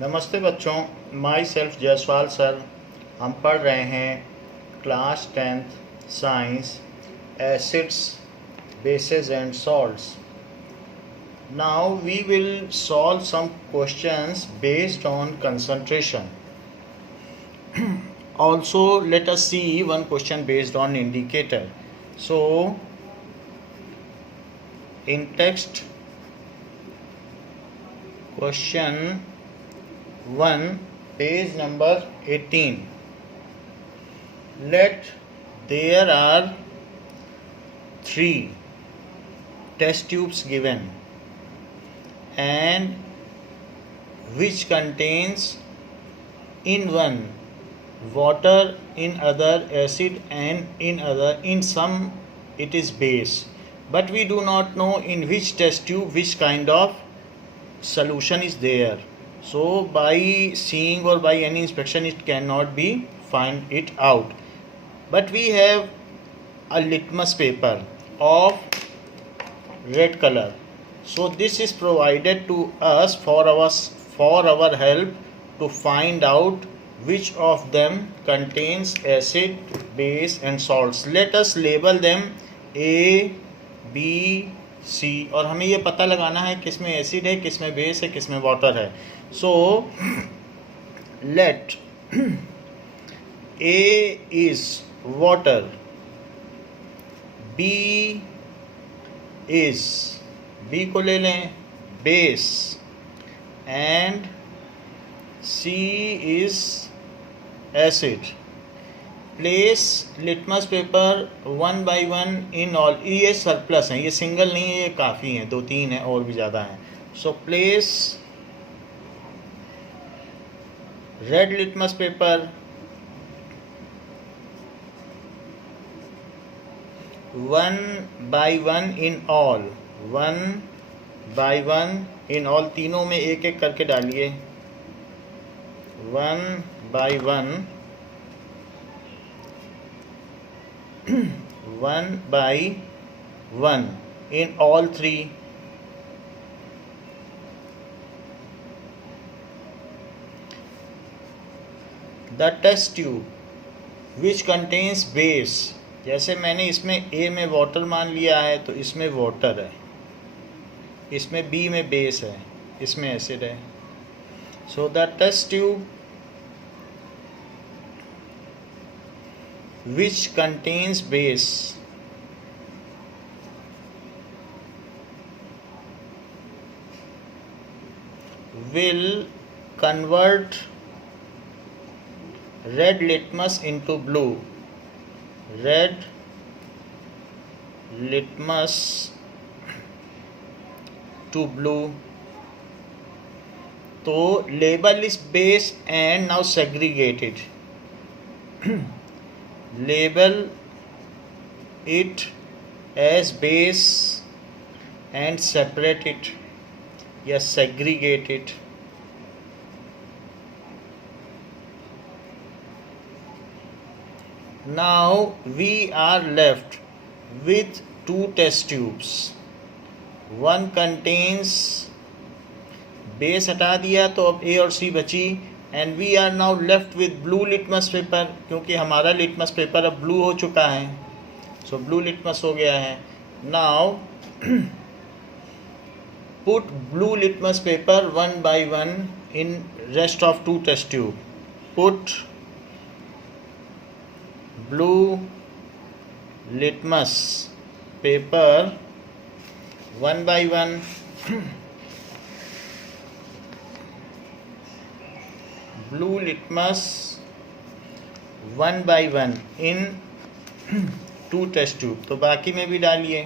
नमस्ते बच्चों, my self Jaiswal sir. हम पढ़ रहे हैं class 10th science acids bases and salts. Now we will solve some questions based on concentration. Also let us see one question based on indicator. So in text question 1, page number 18. Let there are 3 test tubes given and which contains in one water, in other acid, and in some it is base, but we do not know in which test tube which kind of solution is there. So by seeing or by any inspection it cannot be find it out, but we have a litmus paper of red color. So this is provided to us for our help to find out which of them contains acid, base and salts. Let us label them A, B, C और हमें ये पता लगाना है किसमें acid है, किसमें base है, किसमें वाटर है. So let A is water, B is B को ले लें base and C is acid. Place litmus paper 1 by 1 in all. ये सरप्लस हैं, ये सिंगल नहीं है, ये काफ़ी हैं, 2-3 हैं और भी ज़्यादा हैं. So place red litmus paper 1 by 1 in all. 1 by 1 in all, तीनों में एक एक करके डालिए. 1 by 1 1 by 1 in all 3. The test tube which contains base, जैसे मैंने इसमें A में वाटर मान लिया है तो इसमें वाटर है, इसमें B में बेस है, इसमें एसिड है. So the test tube which contains base will convert red litmus into blue. Red litmus to blue. तो label is base and now segregate it. Label it as base and separate it. Yes, segregate it. Now we are left with 2 test tubes. One contains base, हटा दिया तो अब A और C बची. And we are now left with blue litmus paper, क्योंकि हमारा litmus paper अब blue हो चुका है. सो ब्लू लिटमस हो गया है. Now put blue litmus paper 1 by 1 in rest of 2 test tube. Put blue litmus paper 1 by 1 blue litmus 1 by 1 in 2 test tube. तो बाकी में भी डालिए.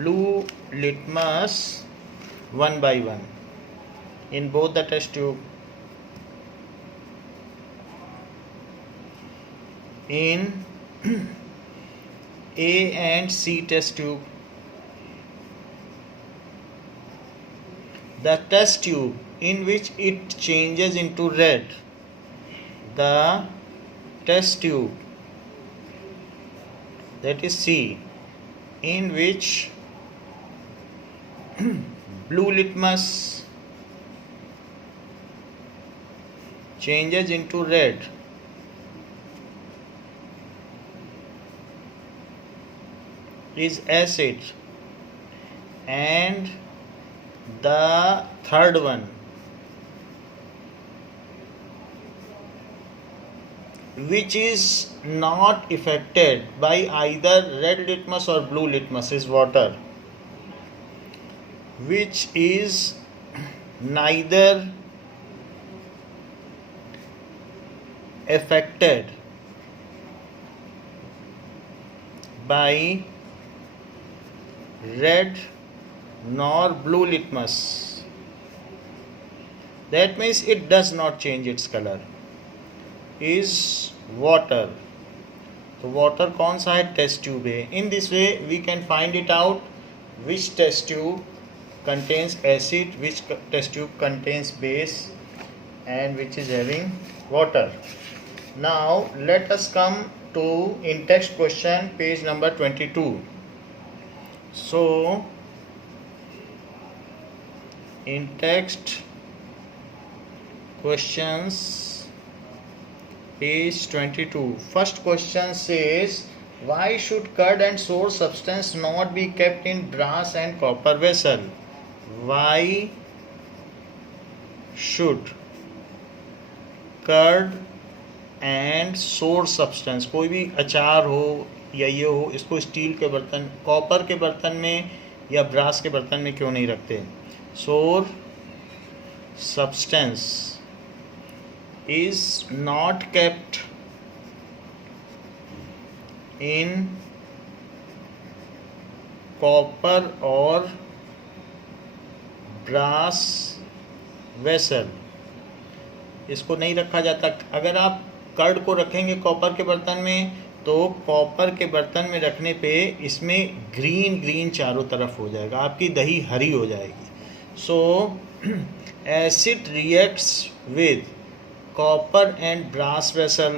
blue litmus 1 by 1 in both the test tube. In A and C test tube. The test tube in which it changes into red. The test tube, that is C, in which Blue litmus changes into red. Is acid. And the third one, which is not affected by either red litmus or blue litmus, is water, which is neither affected by red nor blue litmus. That means it does not change its color. Is water. तो water कौन सा है? Test tube है. In this way we can find it out which test tube contains acid, which test tube contains base, and which is having water. Now let us come to in text question page number 22. So in text questions page 22, first question says, why should curd and source substance not be kept in brass and copper vessel? Why should curd and source substance, कोई भी अचार हो या ये हो, इसको steel के बर्तन, कॉपर के बर्तन में या ब्रास के बर्तन में क्यों नहीं रखते? सोर substance is not kept in copper or brass vessel. इसको नहीं रखा जाता. अगर आप कर्ड को रखेंगे कॉपर के बर्तन में तो कॉपर के बर्तन में रखने पे इसमें ग्रीन ग्रीन चारों तरफ हो जाएगा, आपकी दही हरी हो जाएगी. सो acid reacts with copper and brass vessel.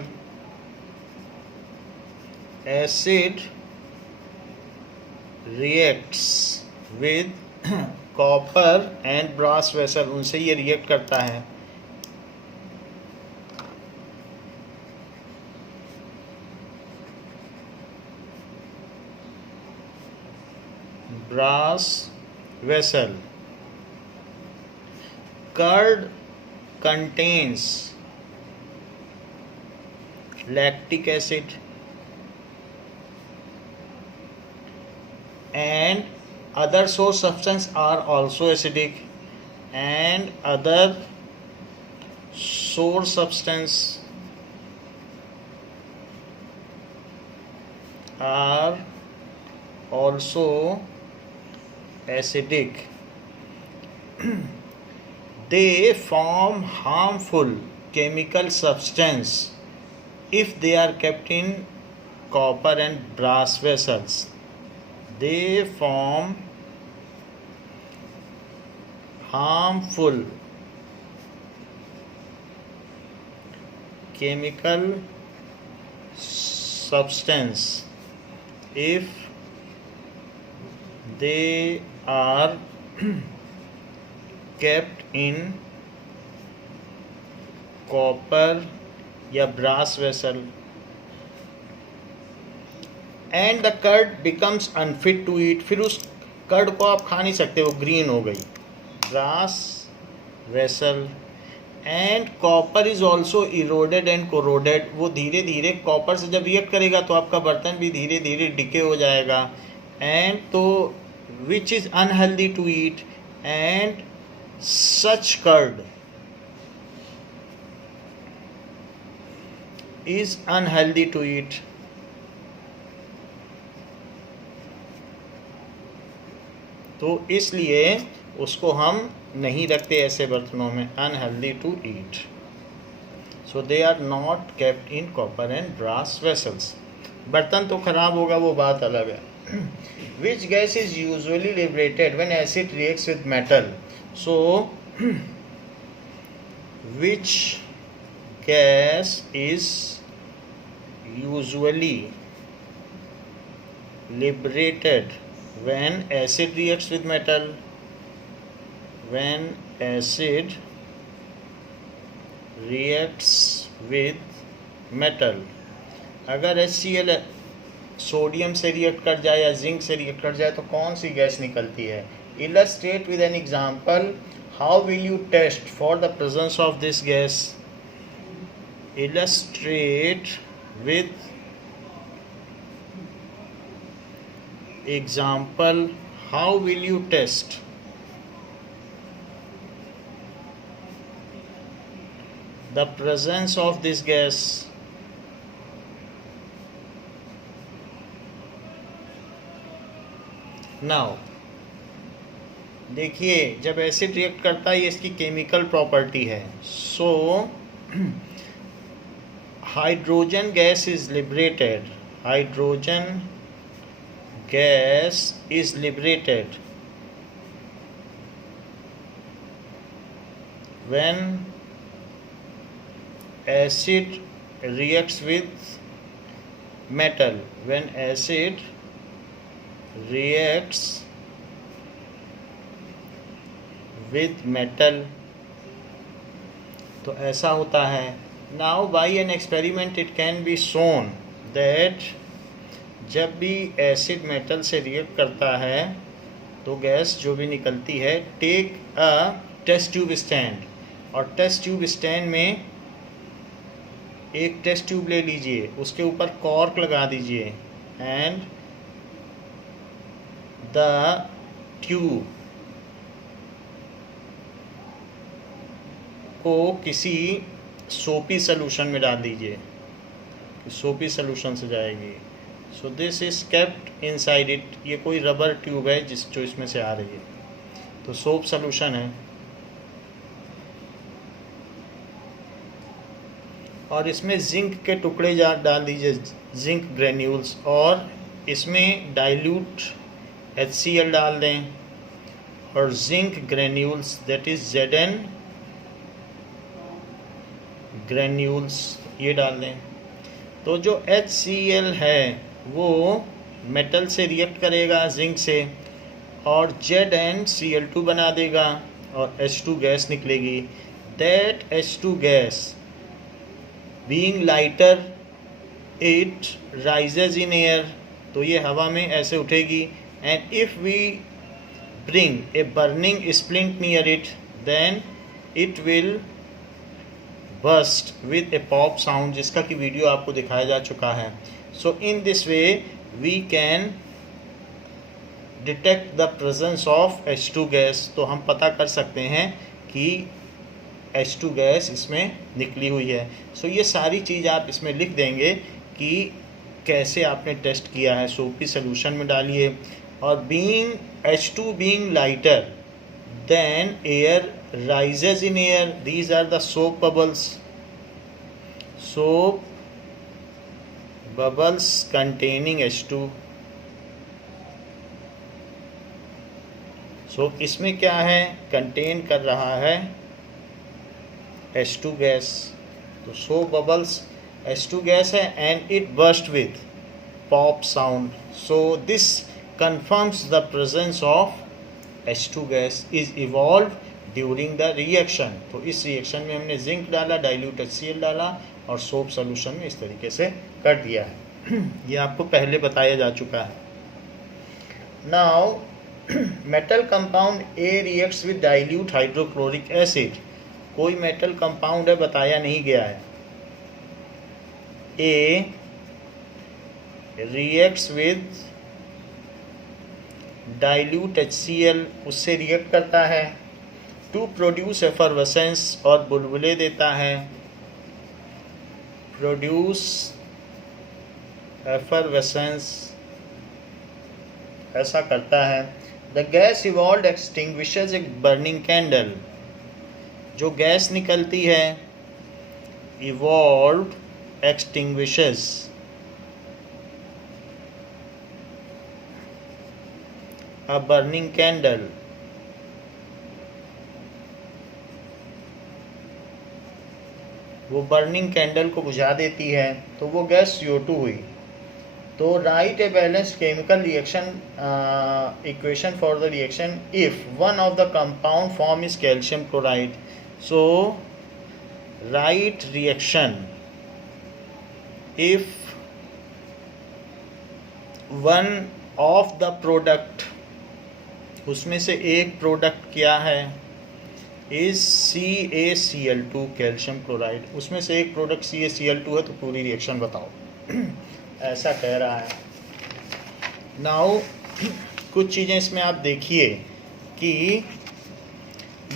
Acid reacts with copper and brass vessel. उनसे ये रिएक्ट करता है. Brass vessel. Curd contains lactic acid and other source substances are also acidic, and other source substances are also acidic. They form harmful chemical substance if they are kept in copper and brass vessels. They form harmful chemical substance if they are kept in copper या brass vessel. And the curd becomes unfit to eat. फिर उस curd को आप खा नहीं सकते, वो green हो गई. Brass vessel. And copper is also eroded and corroded. वो धीरे धीरे कॉपर से जब रिएक्ट करेगा तो आपका बर्तन भी धीरे धीरे डिके हो जाएगा. एंड तो which is unhealthy to eat. And such curd is unhealthy to eat. तो इसलिए उसको हम नहीं रखते ऐसे बर्तनों में. Unhealthy to eat. So they are not kept in copper and brass vessels. बर्तन तो खराब होगा, वो बात अलग है. Which gas is usually liberated when acid reacts with metal. So which gas is usually liberated when acid reacts with metal. when acid reacts with metal, अगर HCl sodium से रिएक्ट कर जाए या जिंक से रिएक्ट कर जाए तो कौन सी गैस निकलती है? Illustrate with an example how will you test for the presence of this gas. Illustrate with example how will you test the presence of this gas. Now देखिए, जब एसिड रिएक्ट करता है ये इसकी केमिकल प्रॉपर्टी है. So hydrogen gas is liberated. Hydrogen gas is liberated when acid reacts with metal. When acid reacts with metal, तो ऐसा होता है. Now by an experiment it can be shown that जब भी एसिड मेटल से react करता है तो गैस जो भी निकलती है. Take a test tube stand, और टेस्ट ट्यूब स्टैंड में एक टेस्ट ट्यूब ले लीजिए, उसके ऊपर कॉर्क लगा दीजिए एंड द ट्यूब को किसी सोपी सॉल्यूशन में डाल दीजिए, सोपी सॉल्यूशन से जाएगी. So this is kept inside it. ये कोई रबर ट्यूब है जो इसमें से आ रही है, तो सोप सॉल्यूशन है. और इसमें जिंक के टुकड़े डाल दीजिए, जिंक ग्रेन्यूल्स, और इसमें डाइल्यूट HCl डाल दें और zinc granules that is Zn granules ये डाल दें. तो जो HCl है वो मेटल से रिएक्ट करेगा जिंक से और ZnCl2 बना देगा और H2 गैस निकलेगी. That H2 gas being lighter it rises in air, तो ये हवा में ऐसे उठेगी. and if we bring a burning splint near it then it will burst with a pop sound, जिसका कि वीडियो आपको दिखाया जा चुका है. so in this way we can detect the presence of H2 gas. तो हम पता कर सकते हैं कि H2 गैस इसमें निकली हुई है. सो ये सारी चीज़ आप इसमें लिख देंगे कि कैसे आपने टेस्ट किया है. सोपी सॉल्यूशन में डालिए और being H2 being lighter than air rises in air. These are the soap bubbles. Soap bubbles containing H2. So इसमें क्या है, कंटेन कर रहा है H2 गैस. तो सोप बबल्स H2 गैस है and it burst with pop sound. So this confirms the presence of H2 gas is evolved during the reaction. तो इस रिएक्शन में हमने जिंक डाला, डाइल्यूट HCl डाला और सोप सॉल्यूशन में इस तरीके से कर दिया है. ये आपको पहले बताया जा चुका है. Now metal compound A reacts with dilute hydrochloric acid. कोई मेटल कंपाउंड है, बताया नहीं गया है. A reacts with dilute HCl, उससे रिएक्ट करता है टू प्रोड्यूस एफरवेसेंस, और बुलबुले देता है. प्रोड्यूस एफरवेसेंस ऐसा करता है. The gas evolve extinguishes a burning candle. जो गैस निकलती है evolve extinguishes a burning candle. वो बर्निंग कैंडल को बुझा देती है, तो वो गैस CO2 हुई. तो right a balanced chemical reaction equation for the reaction if one of the compound form is calcium chloride. So right reaction if one of the product, उसमें से एक प्रोडक्ट क्या है, इज CaCl2 कैल्शियम क्लोराइड, उसमें से एक product CaCl2 है, तो पूरी रिएक्शन बताओ. ऐसा कह रहा है. नाउ कुछ चीज़ें इसमें आप देखिए कि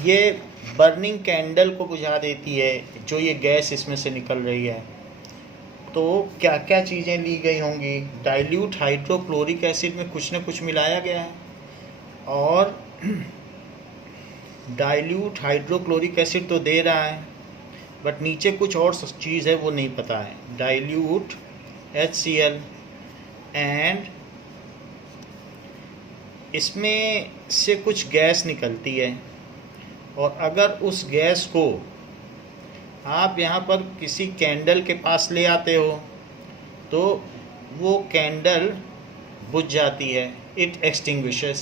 ये बर्निंग कैंडल को बुझा देती है, जो ये गैस इसमें से निकल रही है. तो क्या क्या चीज़ें ली गई होंगी. डाइल्यूट हाइड्रोक्लोरिक एसिड में कुछ न कुछ मिलाया गया है, और डाइल्यूट हाइड्रोक्लोरिक एसिड तो दे रहा है, बट नीचे कुछ और चीज़ है वो नहीं पता है. डाइल्यूट HCl, एंड इसमें से कुछ गैस निकलती है, और अगर उस गैस को आप यहाँ पर किसी कैंडल के पास ले आते हो तो वो कैंडल बुझ जाती है. It extinguishes.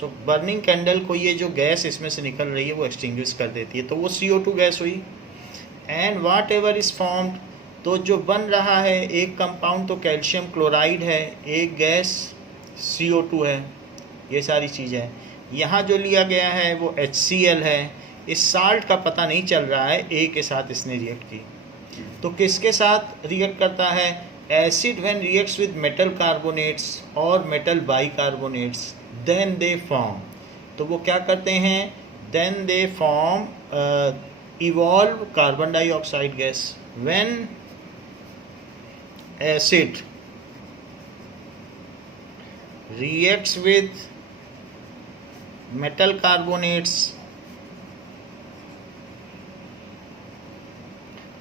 So burning candle को ये जो गैस इसमें से निकल रही है वो एक्सटिंग्विश कर देती है, तो वो CO2 गैस हुई. And what ever is formed, तो जो बन रहा है एक कंपाउंड तो कैल्शियम क्लोराइड है, एक गैस CO2 है. ये सारी चीज़ें यहाँ जो लिया गया है वो HCl है. इस साल्ट का पता नहीं चल रहा है, ए के साथ इसने रिएक्ट की, तो किसके साथ रिएक्ट करता है. Acid when reacts with metal carbonates और metal bicarbonates then they form. तो वो क्या करते हैं, then they form evolve carbon dioxide gas. When acid reacts with metal carbonates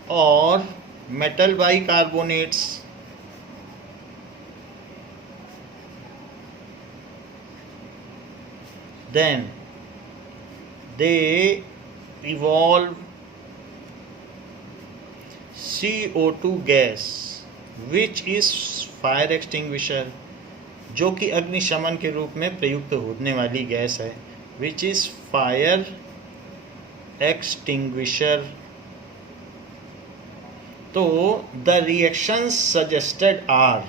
or metal bicarbonates, then they evolve CO2 gas which is fire extinguisher, जो कि अग्निशमन के रूप में प्रयुक्त होने वाली गैस है, विच इज़ फायर एक्सटिंग्विशर. तो the reactions suggested are,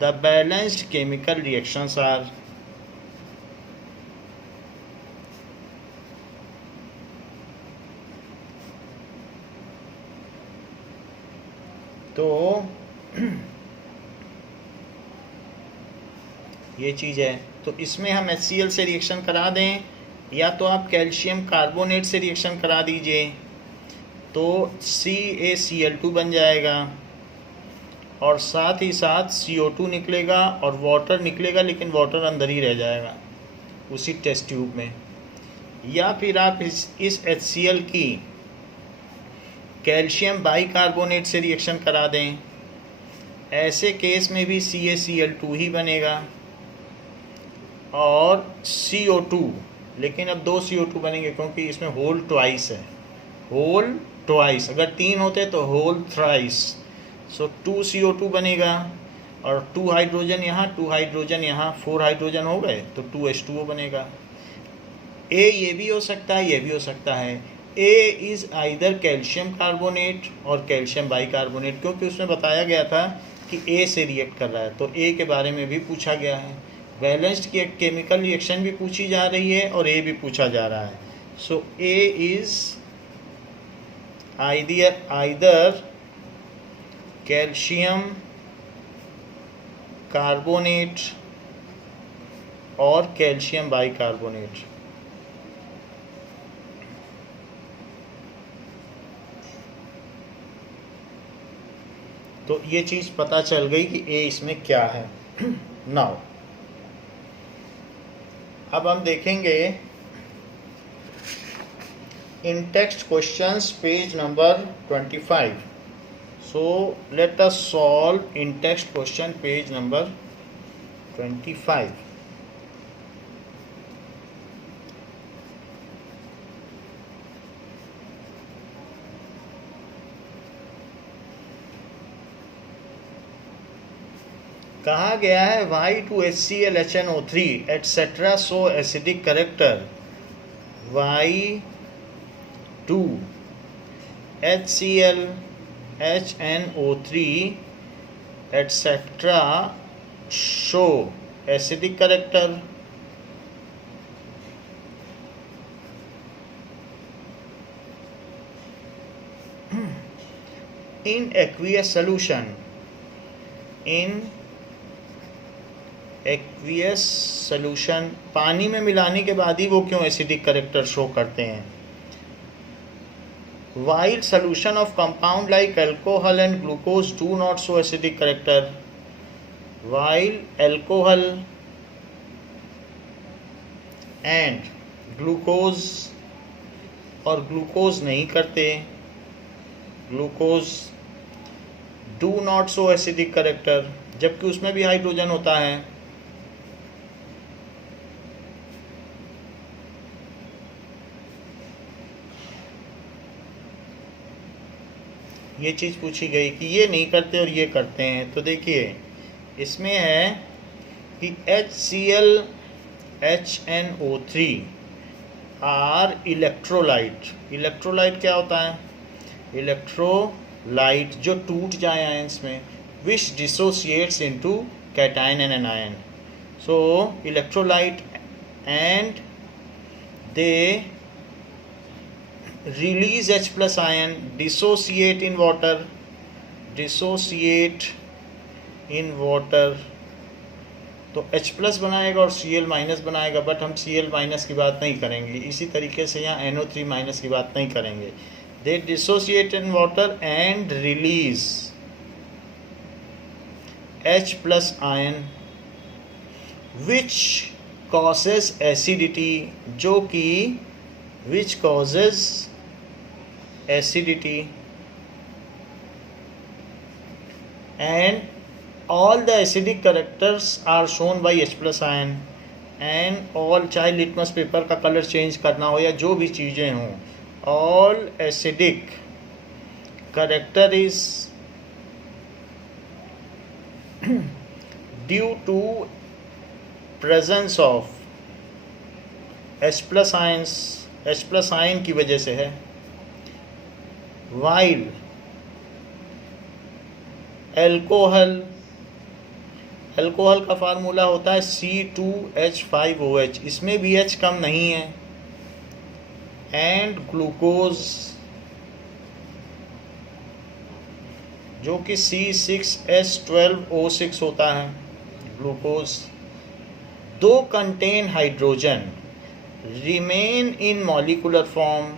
the balanced chemical reactions are. तो ये चीज़ है. तो इसमें हम HCl से रिएक्शन करा दें, या तो आप कैल्शियम कार्बोनेट से रिएक्शन करा दीजिए, तो CaCl2 बन जाएगा, और साथ ही साथ CO2 निकलेगा और वाटर निकलेगा, लेकिन वाटर अंदर ही रह जाएगा उसी टेस्ट ट्यूब में. या फिर आप इस HCl की कैल्शियम बाइकार्बोनेट से रिएक्शन करा दें, ऐसे केस में भी CaCl2 ही बनेगा और CO2, लेकिन अब 2 CO2 बनेंगे क्योंकि इसमें होल ट्वाइस है. होल ट्वाइस, अगर 3 होते तो होल थ्राइस. सो 2 CO2 बनेगा, और 2 हाइड्रोजन यहाँ, 2 हाइड्रोजन यहाँ, 4 हाइड्रोजन हो गए, तो 2H2O बनेगा. ये भी हो सकता है, ये भी हो सकता है. A is either calcium carbonate और कैल्शियम बाइकार्बोनेट, क्योंकि उसमें बताया गया था कि ए से रिएक्ट कर रहा है, तो ए के बारे में भी पूछा गया है. बैलेंस्ड की एक केमिकल रिएक्शन भी पूछी जा रही है और ए भी पूछा जा रहा है. सो ए इज आइदर कैल्शियम कार्बोनेट और कैल्शियम बाइकार्बोनेट. तो ये चीज़ पता चल गई कि ए इसमें क्या है. नाउ अब हम देखेंगे in text questions page number 25. So let us solve in text question page number 25. कहा गया है Y2HCl HNO3 etcetera show acidic character Y2HCl HNO3 etcetera show acidic character. In aqueous solution, पानी में मिलाने के बाद ही वो क्यों एसिडिक करेक्टर शो करते हैं. While solution of compound like alcohol and glucose do not show acidic character, while alcohol and glucose और ग्लूकोज नहीं करते, glucose do not show acidic character, जबकि उसमें भी हाइड्रोजन होता है. ये चीज़ पूछी गई कि ये नहीं करते और ये करते हैं. तो देखिए इसमें है कि HCl HNO3 are electrolyte. Electrolyte क्या होता है? इलेक्ट्रोलाइट जो टूट जाए आयंस में, which dissociates into cation and anion. So electrolyte and they release H plus ion, dissociate in water, तो H प्लस बनाएगा और Cl माइनस बनाएगा. बट हम Cl माइनस की बात नहीं करेंगे. इसी तरीके से यहाँ NO3 माइनस की बात नहीं करेंगे. They dissociate in water and release H plus ion which causes acidity, जो कि which causes acidity, and all the acidic characters are shown by H plus ion, and all, चाहे लिटमस पेपर का colour change करना हो या जो भी चीज़ें हों, all acidic character is due to presence of H plus ions, H plus ion की वजह से है. वाइल एल्कोहल का फार्मूला होता है C2H5OH, इसमें भी H कम नहीं है. एंड ग्लूकोज जो कि C6H12O6 होता है. ग्लूकोज दो contain hydrogen remain in molecular form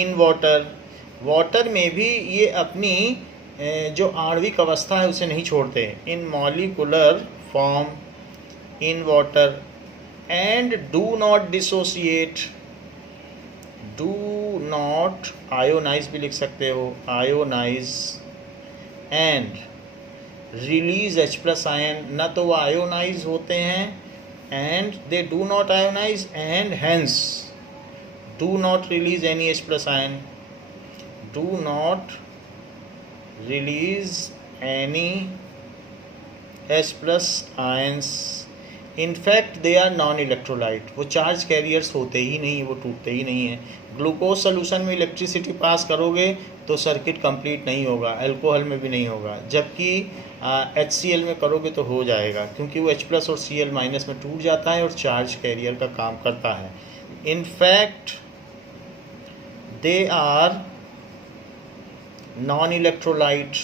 in water में भी ये अपनी जो आणविक अवस्था है उसे नहीं छोड़ते. in molecular form in water and do not dissociate, do not ionize भी लिख सकते हो, ionize and release H plus ion, न तो वो आयोनाइज होते हैं and they do not ionize and hence do not release any H plus ion, do not release any H plus ions. In fact they are non electrolyte, वो charge carriers होते ही नहीं, वो टूटते ही नहीं हैं. ग्लूकोज सोल्यूशन में इलेक्ट्रिसिटी पास करोगे तो सर्किट कंप्लीट नहीं होगा, अल्कोहल में भी नहीं होगा, जबकि HCl में करोगे तो हो जाएगा, क्योंकि वो H प्लस और Cl माइनस में टूट जाता है और चार्ज कैरियर का काम करता है. In fact they are non electrolyte,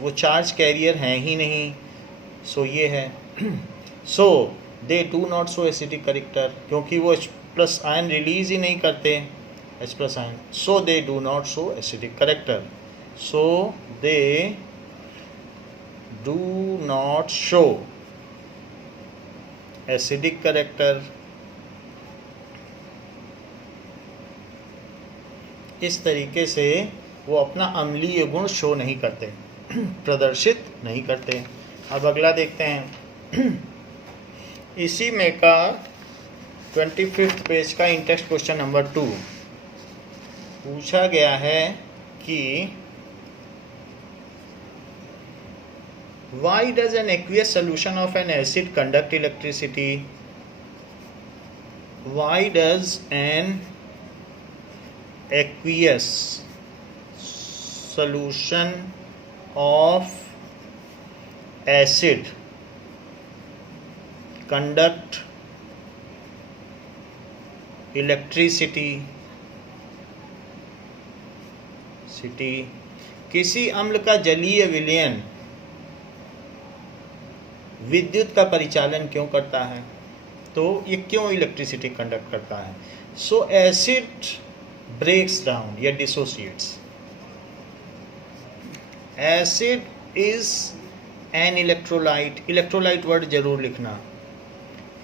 वो चार्ज कैरियर हैं ही नहीं. सो ये है. So they do not show acidic character, क्योंकि वो H प्लस आयन रिलीज ही नहीं करते H plus ion. So they do not show acidic character. So they do not show acidic character. इस तरीके से वो अपना अम्लीय गुण शो नहीं करते, प्रदर्शित नहीं करते. अब अगला देखते हैं. इसी में का 25th पेज का इंटेक्स्ट क्वेश्चन नंबर 2 पूछा गया है कि why does an aqueous solution of an acid conduct electricity? Why does an aqueous solution of acid conduct electricity? किसी अम्ल का जलीय विलयन विद्युत का परिचालन क्यों करता है? तो ये क्यों इलेक्ट्रिसिटी कंडक्ट करता है? सो एसिड ब्रेक्स डाउन या dissociates. Acid is an electrolyte. Electrolyte word जरूर लिखना.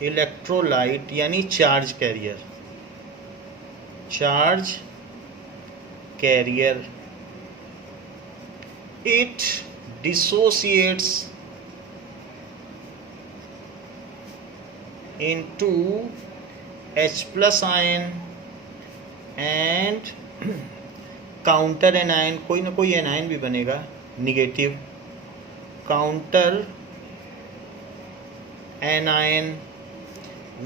इलेक्ट्रोलाइट यानी charge carrier. Charge carrier. It dissociates into H plus ion and counter anion. कोई ना कोई एनायन भी बनेगा negative. Counter anion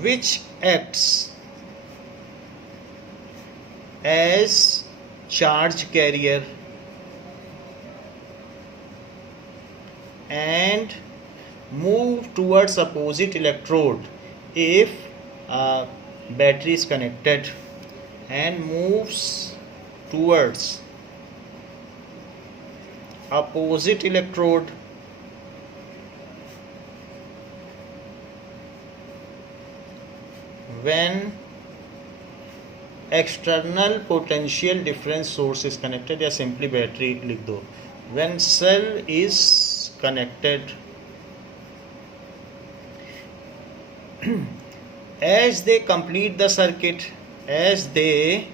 which acts as charge carrier and move towards opposite electrode if a battery is connected and moves towards opposite electrode when external potential difference source is connected, या simply battery लिख दो. When cell is connected, as they complete the circuit, as they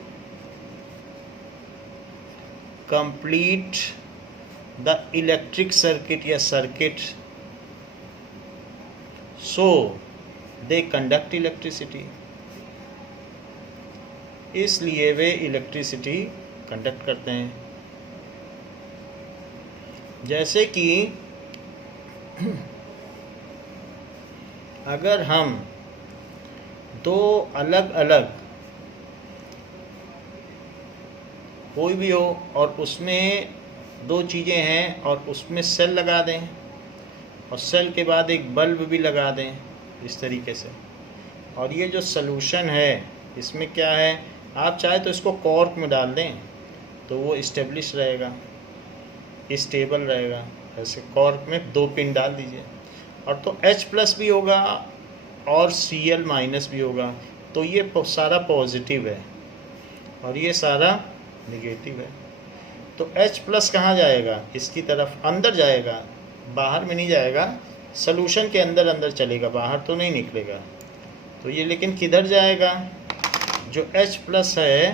complete the electric circuit या circuit, so they conduct electricity. इसलिए वे electricity conduct करते हैं. जैसे कि अगर हम दो अलग अलग कोई भी हो और उसमें दो चीज़ें हैं और उसमें सेल लगा दें और सेल के बाद एक बल्ब भी लगा दें इस तरीके से, और ये जो सलूशन है इसमें क्या है, आप चाहे तो इसको कॉर्क में डाल दें तो वो इस्टेब्लिश रहेगा, स्टेबल रहेगा. ऐसे कॉर्क में 2 पिन डाल दीजिए और तो H+ भी होगा और Cl- भी होगा. तो ये सारा पॉजिटिव है और ये सारा नेगेटिव है. तो H+ कहाँ जाएगा? इसकी तरफ अंदर जाएगा, बाहर में नहीं जाएगा. सॉल्यूशन के अंदर अंदर चलेगा, बाहर तो नहीं निकलेगा. तो ये लेकिन किधर जाएगा? जो H+ है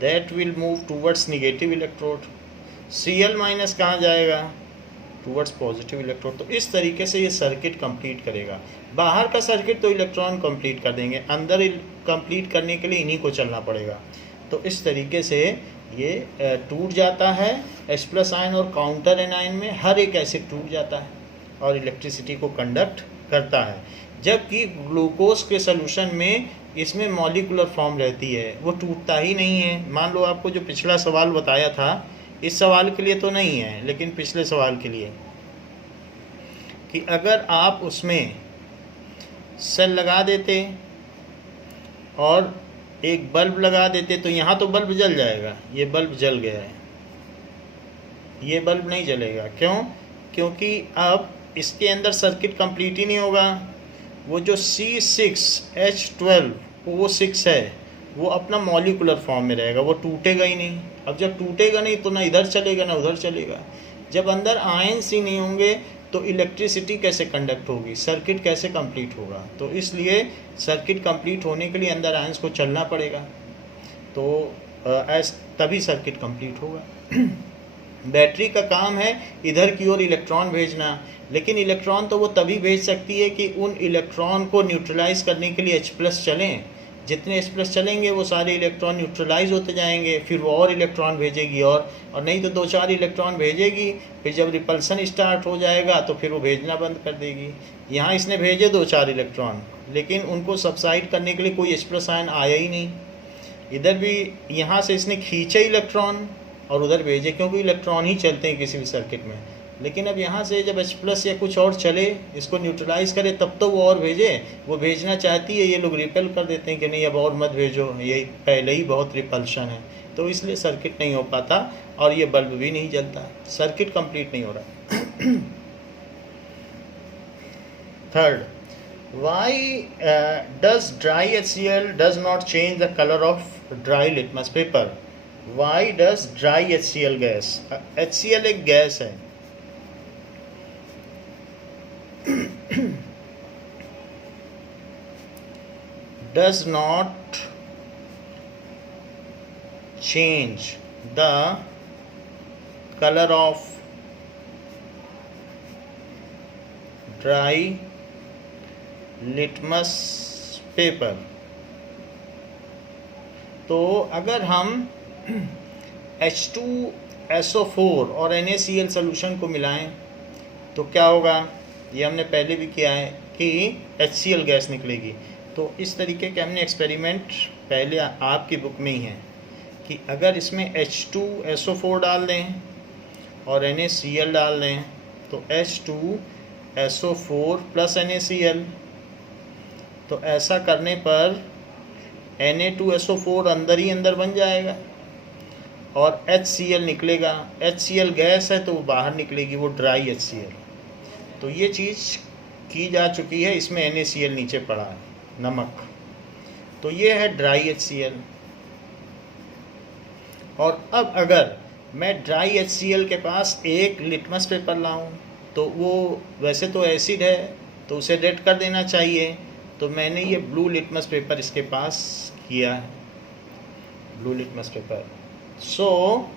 that will move towards negative electrode. Cl- कहाँ जाएगा? Towards positive electrode. तो इस तरीके से ये सर्किट कंप्लीट करेगा. बाहर का सर्किट तो इलेक्ट्रॉन कंप्लीट कर देंगे, अंदर कंप्लीट करने के लिए इन्हीं को चलना पड़ेगा. तो इस तरीके से ये टूट जाता है. H+ आयन और काउंटर एनायन में हर एक एसिड टूट जाता है और इलेक्ट्रिसिटी को कंडक्ट करता है. जबकि ग्लूकोज के सॉल्यूशन में इसमें मॉलिक्यूलर फॉर्म रहती है, वो टूटता ही नहीं है. मान लो आपको जो पिछला सवाल बताया था, इस सवाल के लिए तो नहीं है लेकिन पिछले सवाल के लिए, कि अगर आप उसमें सेल लगा देते और एक बल्ब लगा देते तो यहाँ तो बल्ब जल जाएगा. ये बल्ब जल गया है, ये बल्ब नहीं जलेगा. क्यों? क्योंकि अब इसके अंदर सर्किट कंप्लीट ही नहीं होगा. वो जो C6H12O6 है वो अपना मॉलिक्यूलर फॉर्म में रहेगा, वो टूटेगा ही नहीं. अब जब टूटेगा नहीं तो ना इधर चलेगा ना उधर चलेगा. जब अंदर आयन्स ही नहीं होंगे तो इलेक्ट्रिसिटी कैसे कंडक्ट होगी, सर्किट कैसे कंप्लीट होगा? तो इसलिए सर्किट कंप्लीट होने के लिए अंदर आयन्स को चलना पड़ेगा, तो तभी सर्किट कंप्लीट होगा. बैटरी का काम है इधर की ओर इलेक्ट्रॉन भेजना, लेकिन इलेक्ट्रॉन तो वो तभी भेज सकती है कि उन इलेक्ट्रॉन को न्यूट्रलाइज करने के लिए H+ चलें। जितने H+ चलेंगे वो सारे इलेक्ट्रॉन न्यूट्रलाइज होते जाएंगे, फिर वो और इलेक्ट्रॉन भेजेगी और नहीं तो 2-4 इलेक्ट्रॉन भेजेगी, फिर जब रिपल्सन स्टार्ट हो जाएगा तो फिर वो भेजना बंद कर देगी। यहाँ इसने भेजे 2-4 इलेक्ट्रॉन, लेकिन उनको सबसाइड करने के लिए कोई H+ आयन आया ही नहीं। इधर भी यहाँ से इसने खींचे इलेक्ट्रॉन और उधर भेजे, क्योंकि इलेक्ट्रॉन ही चलते हैं किसी भी सर्किट में। लेकिन अब यहाँ से जब H+ या कुछ और चले, इसको न्यूट्रलाइज करे, तब तो वो और भेजे। वो भेजना चाहती है, ये लोग रिपेल कर देते हैं कि नहीं अब और मत भेजो, ये पहले ही बहुत रिपल्शन है, तो इसलिए सर्किट नहीं हो पाता और ये बल्ब भी नहीं जलता, सर्किट कंप्लीट नहीं हो रहा। Third, why does dry HCl does not change the color of dry litmus paper? Why does dry HCl gas, HCl एक गैस है, does not change the color of dry litmus paper? तो अगर हम H2SO4 और NaCl solution को मिलाएं तो क्या होगा, ये हमने पहले भी किया है कि HCl गैस निकलेगी। तो इस तरीके के हमने एक्सपेरिमेंट पहले आपकी बुक में ही हैं कि अगर इसमें H2SO4 डाल दें और NaCl डाल दें तो H2SO4 प्लस NaCl, तो ऐसा करने पर Na2SO4 अंदर ही अंदर बन जाएगा और HCl निकलेगा। HCl गैस है तो वो बाहर निकलेगी, वो ड्राई HCl। तो ये चीज़ की जा चुकी है, इसमें NaCl नीचे पड़ा है, नमक, तो ये है ड्राई HCl। और अब अगर मैं ड्राई HCl के पास एक लिटमस पेपर लाऊं तो वो वैसे तो एसिड है तो उसे रेड कर देना चाहिए, तो मैंने ये ब्लू लिटमस पेपर इसके पास किया है, ब्लू लिटमस पेपर। सो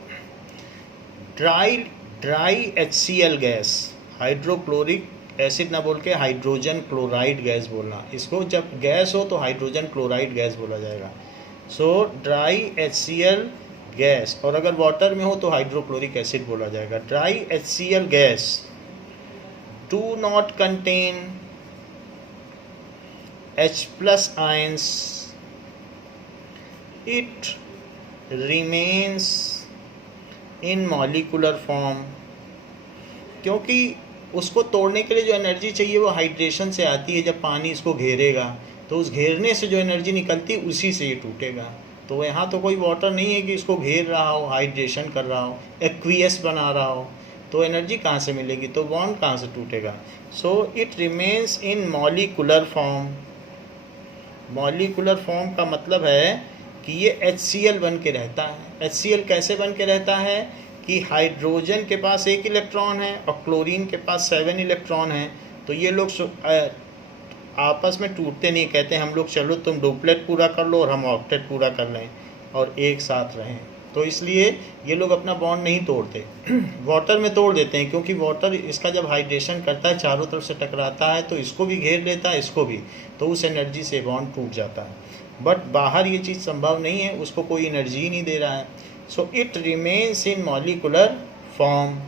dry HCl gas, hydrochloric acid ना बोल के हाइड्रोजन क्लोराइड गैस बोलना, इसको जब गैस हो तो हाइड्रोजन क्लोराइड गैस बोला जाएगा। सो ड्राई HCl गैस, और अगर वाटर में हो तो हाइड्रोक्लोरिक एसिड बोला जाएगा। Dry HCl gas do not contain H+ ions, it remains in molecular form, क्योंकि उसको तोड़ने के लिए जो एनर्जी चाहिए वो हाइड्रेशन से आती है। जब पानी इसको घेरेगा तो उस घेरने से जो एनर्जी निकलती है उसी से ये टूटेगा। तो यहाँ तो कोई वाटर नहीं है कि इसको घेर रहा हो, हाइड्रेशन कर रहा हो, एक्वियस बना रहा हो, तो एनर्जी कहाँ से मिलेगी, तो बॉन्ड कहाँ से टूटेगा। सो it remains in molecular form. Molecular form का मतलब है कि ये HCl बन के रहता है। HCl कैसे बन के रहता है कि हाइड्रोजन के पास 1 इलेक्ट्रॉन है और क्लोरीन के पास 7 इलेक्ट्रॉन है, तो ये लोग आपस में टूटते नहीं, कहते हैं हम लोग चलो तुम डुप्लेट पूरा कर लो और हम ऑक्टेट पूरा कर लें और एक साथ रहें। तो इसलिए ये लोग अपना बॉन्ड नहीं तोड़ते, वाटर में तोड़ देते हैं, क्योंकि वाटर इसका जब हाइड्रेशन करता है चारों तरफ से टकराता है तो इसको भी घेर लेता है, इसको भी, तो उस एनर्जी से बॉन्ड टूट जाता है। बट बाहर ये चीज़ संभव नहीं है, उसको कोई एनर्जी ही नहीं दे रहा है। So it remains in molecular form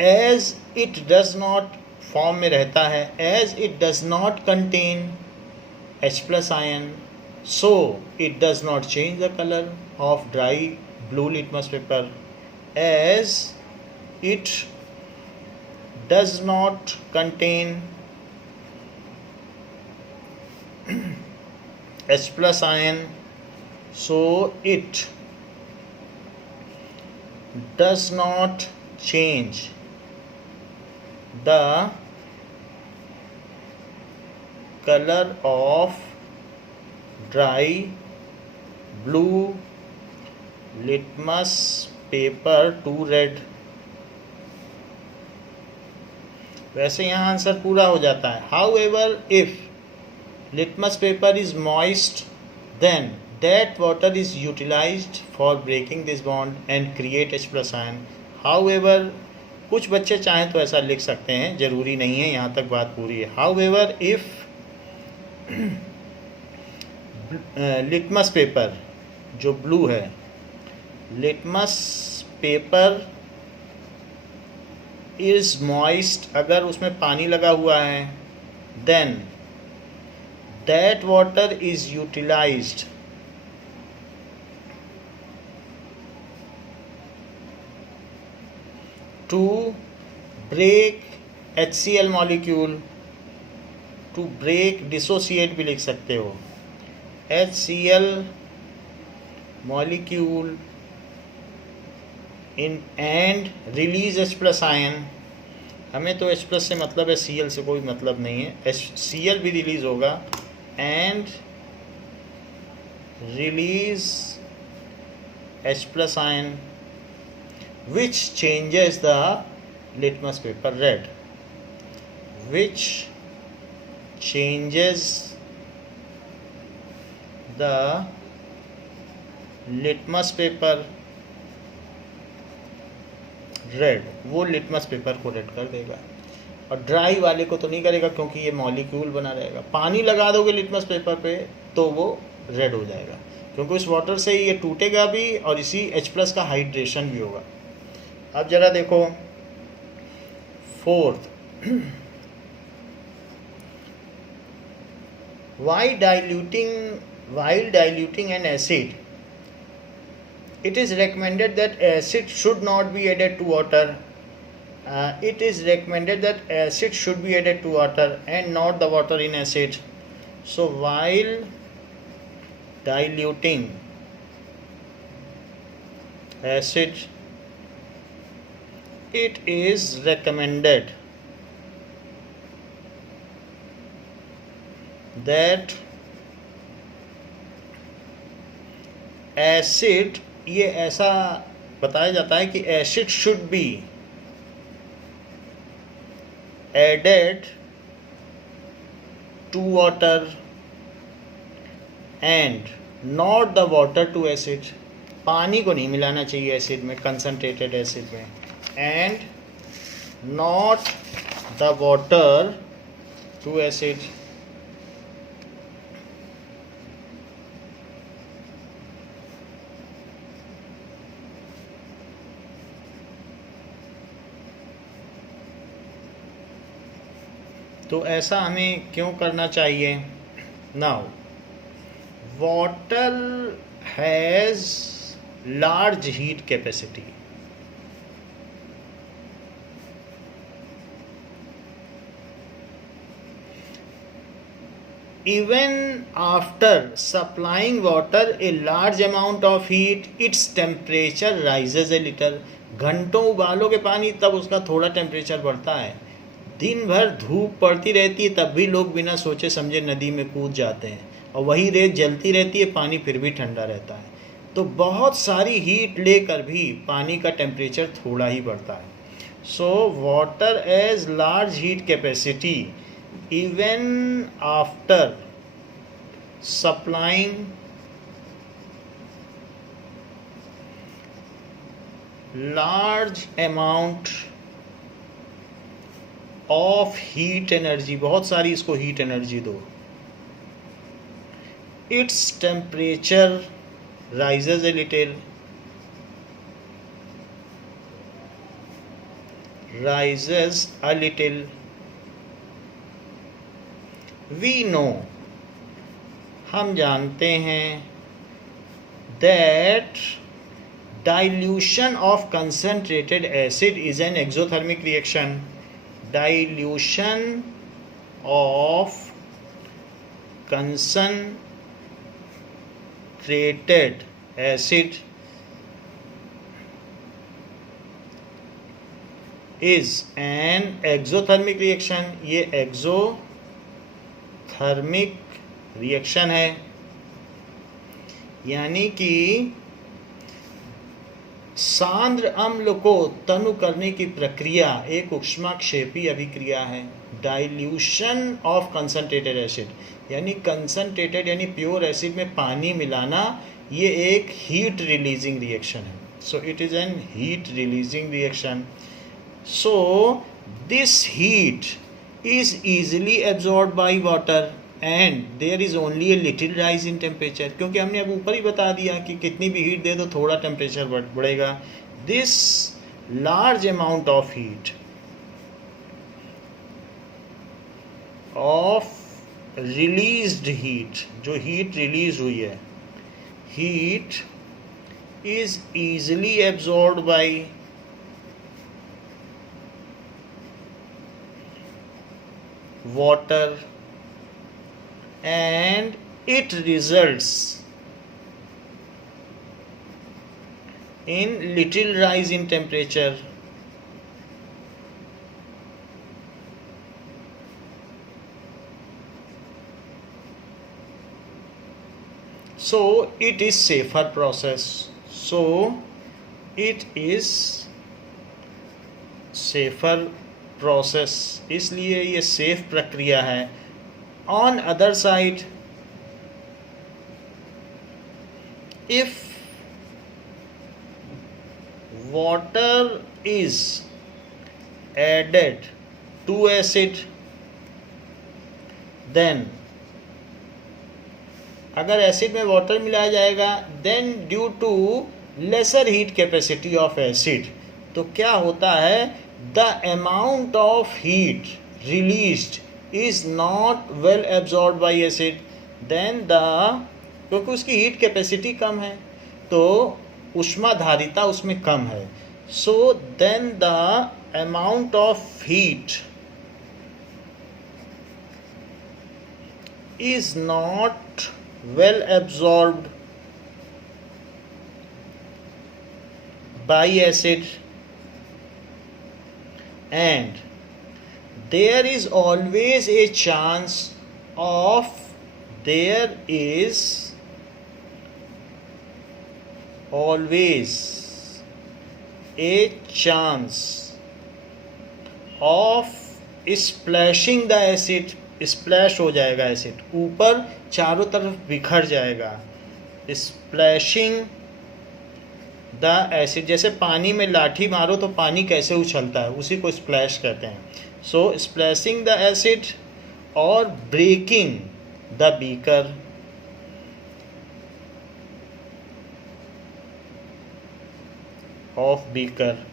as it does not, form में रहता है, as it does not contain H+ ion, so it does not change the color of dry blue litmus paper, as it does not contain H+ ion, so it does not change the color of dry blue litmus paper to red। वैसे यहाँ answer पूरा हो जाता है। However, if litmus paper is moist, then that water is utilized for breaking this bond and create H+ ion. However, कुछ बच्चे चाहें तो ऐसा लिख सकते हैं, ज़रूरी नहीं है, यहाँ तक बात पूरी है. However, if लिटमस पेपर जो ब्लू है, लिटमस पेपर इज मॉइस्ट, अगर उसमें पानी लगा हुआ है, then that water is utilized to break HCl molecule, to break, dissociate भी लिख सकते हो, HCl molecule in and release H+ ion. हमें तो H+ से मतलब है, Cl से कोई मतलब नहीं है. Cl भी रिलीज होगा and release H+ ion which changes the litmus paper red, which changes the litmus paper red. वो लिटमस पेपर को रेड कर देगा, और ड्राई वाले को तो नहीं करेगा क्योंकि ये मॉलिक्यूल बना रहेगा. पानी लगा दोगे लिटमस पेपर पे तो वो रेड हो जाएगा, क्योंकि उस वाटर से ये टूटेगा भी और इसी H+ का हाइड्रेशन भी होगा. अब जरा देखो fourth, while diluting an acid, it is recommended that acid should not be added to water. It is recommended that acid should be added to water and not the water in acid. So while diluting acid, it is recommended that acid, ये ऐसा बताया जाता है कि acid should be added to water and not the water to acid. पानी को नहीं मिलाना चाहिए एसिड में, कंसनट्रेटेड एसिड में, and not the water to acid. तो ऐसा हमें क्यों करना चाहिए? Now water has large heat capacity. Even after supplying water a large amount of heat, its temperature rises a little. घंटों उबालोगे पानी तब उसका थोड़ा टेम्परेचर बढ़ता है. दिन भर धूप पड़ती रहती है तब भी लोग बिना सोचे समझे नदी में कूद जाते हैं, और वही रेत जलती रहती है, पानी फिर भी ठंडा रहता है. तो बहुत सारी हीट लेकर भी पानी का टेम्परेचर थोड़ा ही बढ़ता है. So water has large heat capacity even after supplying large amount of heat energy, बहुत सारी इसको हीट एनर्जी दो, its temperature rises a little, we know, हम जानते हैं, that dilution of concentrated acid is an exothermic reaction. Dilution of concentrated acid is an exothermic reaction. ये exothermic reaction है, यानी कि सांद्र अम्ल को तनु करने की प्रक्रिया एक उष्माक्षेपी अभिक्रिया है. डाइल्यूशन ऑफ कंसनट्रेटेड एसिड, यानी कंसनट्रेटेड यानी प्योर एसिड में पानी मिलाना, ये एक हीट रिलीजिंग रिएक्शन है. So it is an heat releasing reaction. So this heat is easily absorbed by water and there is only a little rise in temperature. क्योंकि हमने अब ऊपर ही बता दिया कि कितनी भी हीट दे दो थोड़ा टेम्परेचर बढ़ेगा. This large amount of heat of released heat, जो हीट रिलीज हुई है, heat is easily absorbed by water and it results in little rise in temperature. So it is safer process. So it is safer process, इसलिए ये safe प्रक्रिया है. On other side, if water is added to acid, then अगर acid में water मिलाया जाएगा, then due to lesser heat capacity of acid, तो क्या होता है, the amount of heat released is not well absorbed by acid, then क्योंकि उसकी हीट कैपेसिटी कम है तो ऊष्माधारिता उसमें कम है. So then the amount of heat is not well absorbed by acid, and there is always a chance of there is always a chance of splashing the acid. Splash हो जाएगा acid, ऊपर चारों तरफ बिखर जाएगा. स्प्लैशिंग द एसिड, जैसे पानी में लाठी मारो तो पानी कैसे उछलता है, उसी को स्प्लैश कहते हैं. सो स्प्लैशिंग द एसिड और breaking the beaker. Of beaker,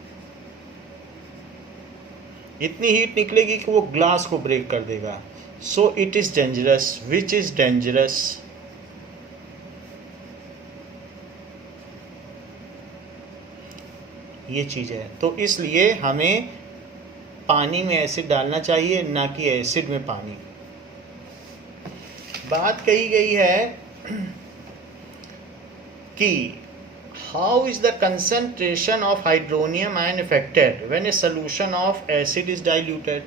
इतनी हीट निकलेगी कि वो ग्लास को ब्रेक कर देगा. So it is dangerous. Which is dangerous? ये चीज़ है. तो इसलिए हमें पानी में एसिड डालना चाहिए, ना कि एसिड में पानी. बात कही गई है कि how is the concentration of hydronium ion affected when A solution of acid is diluted.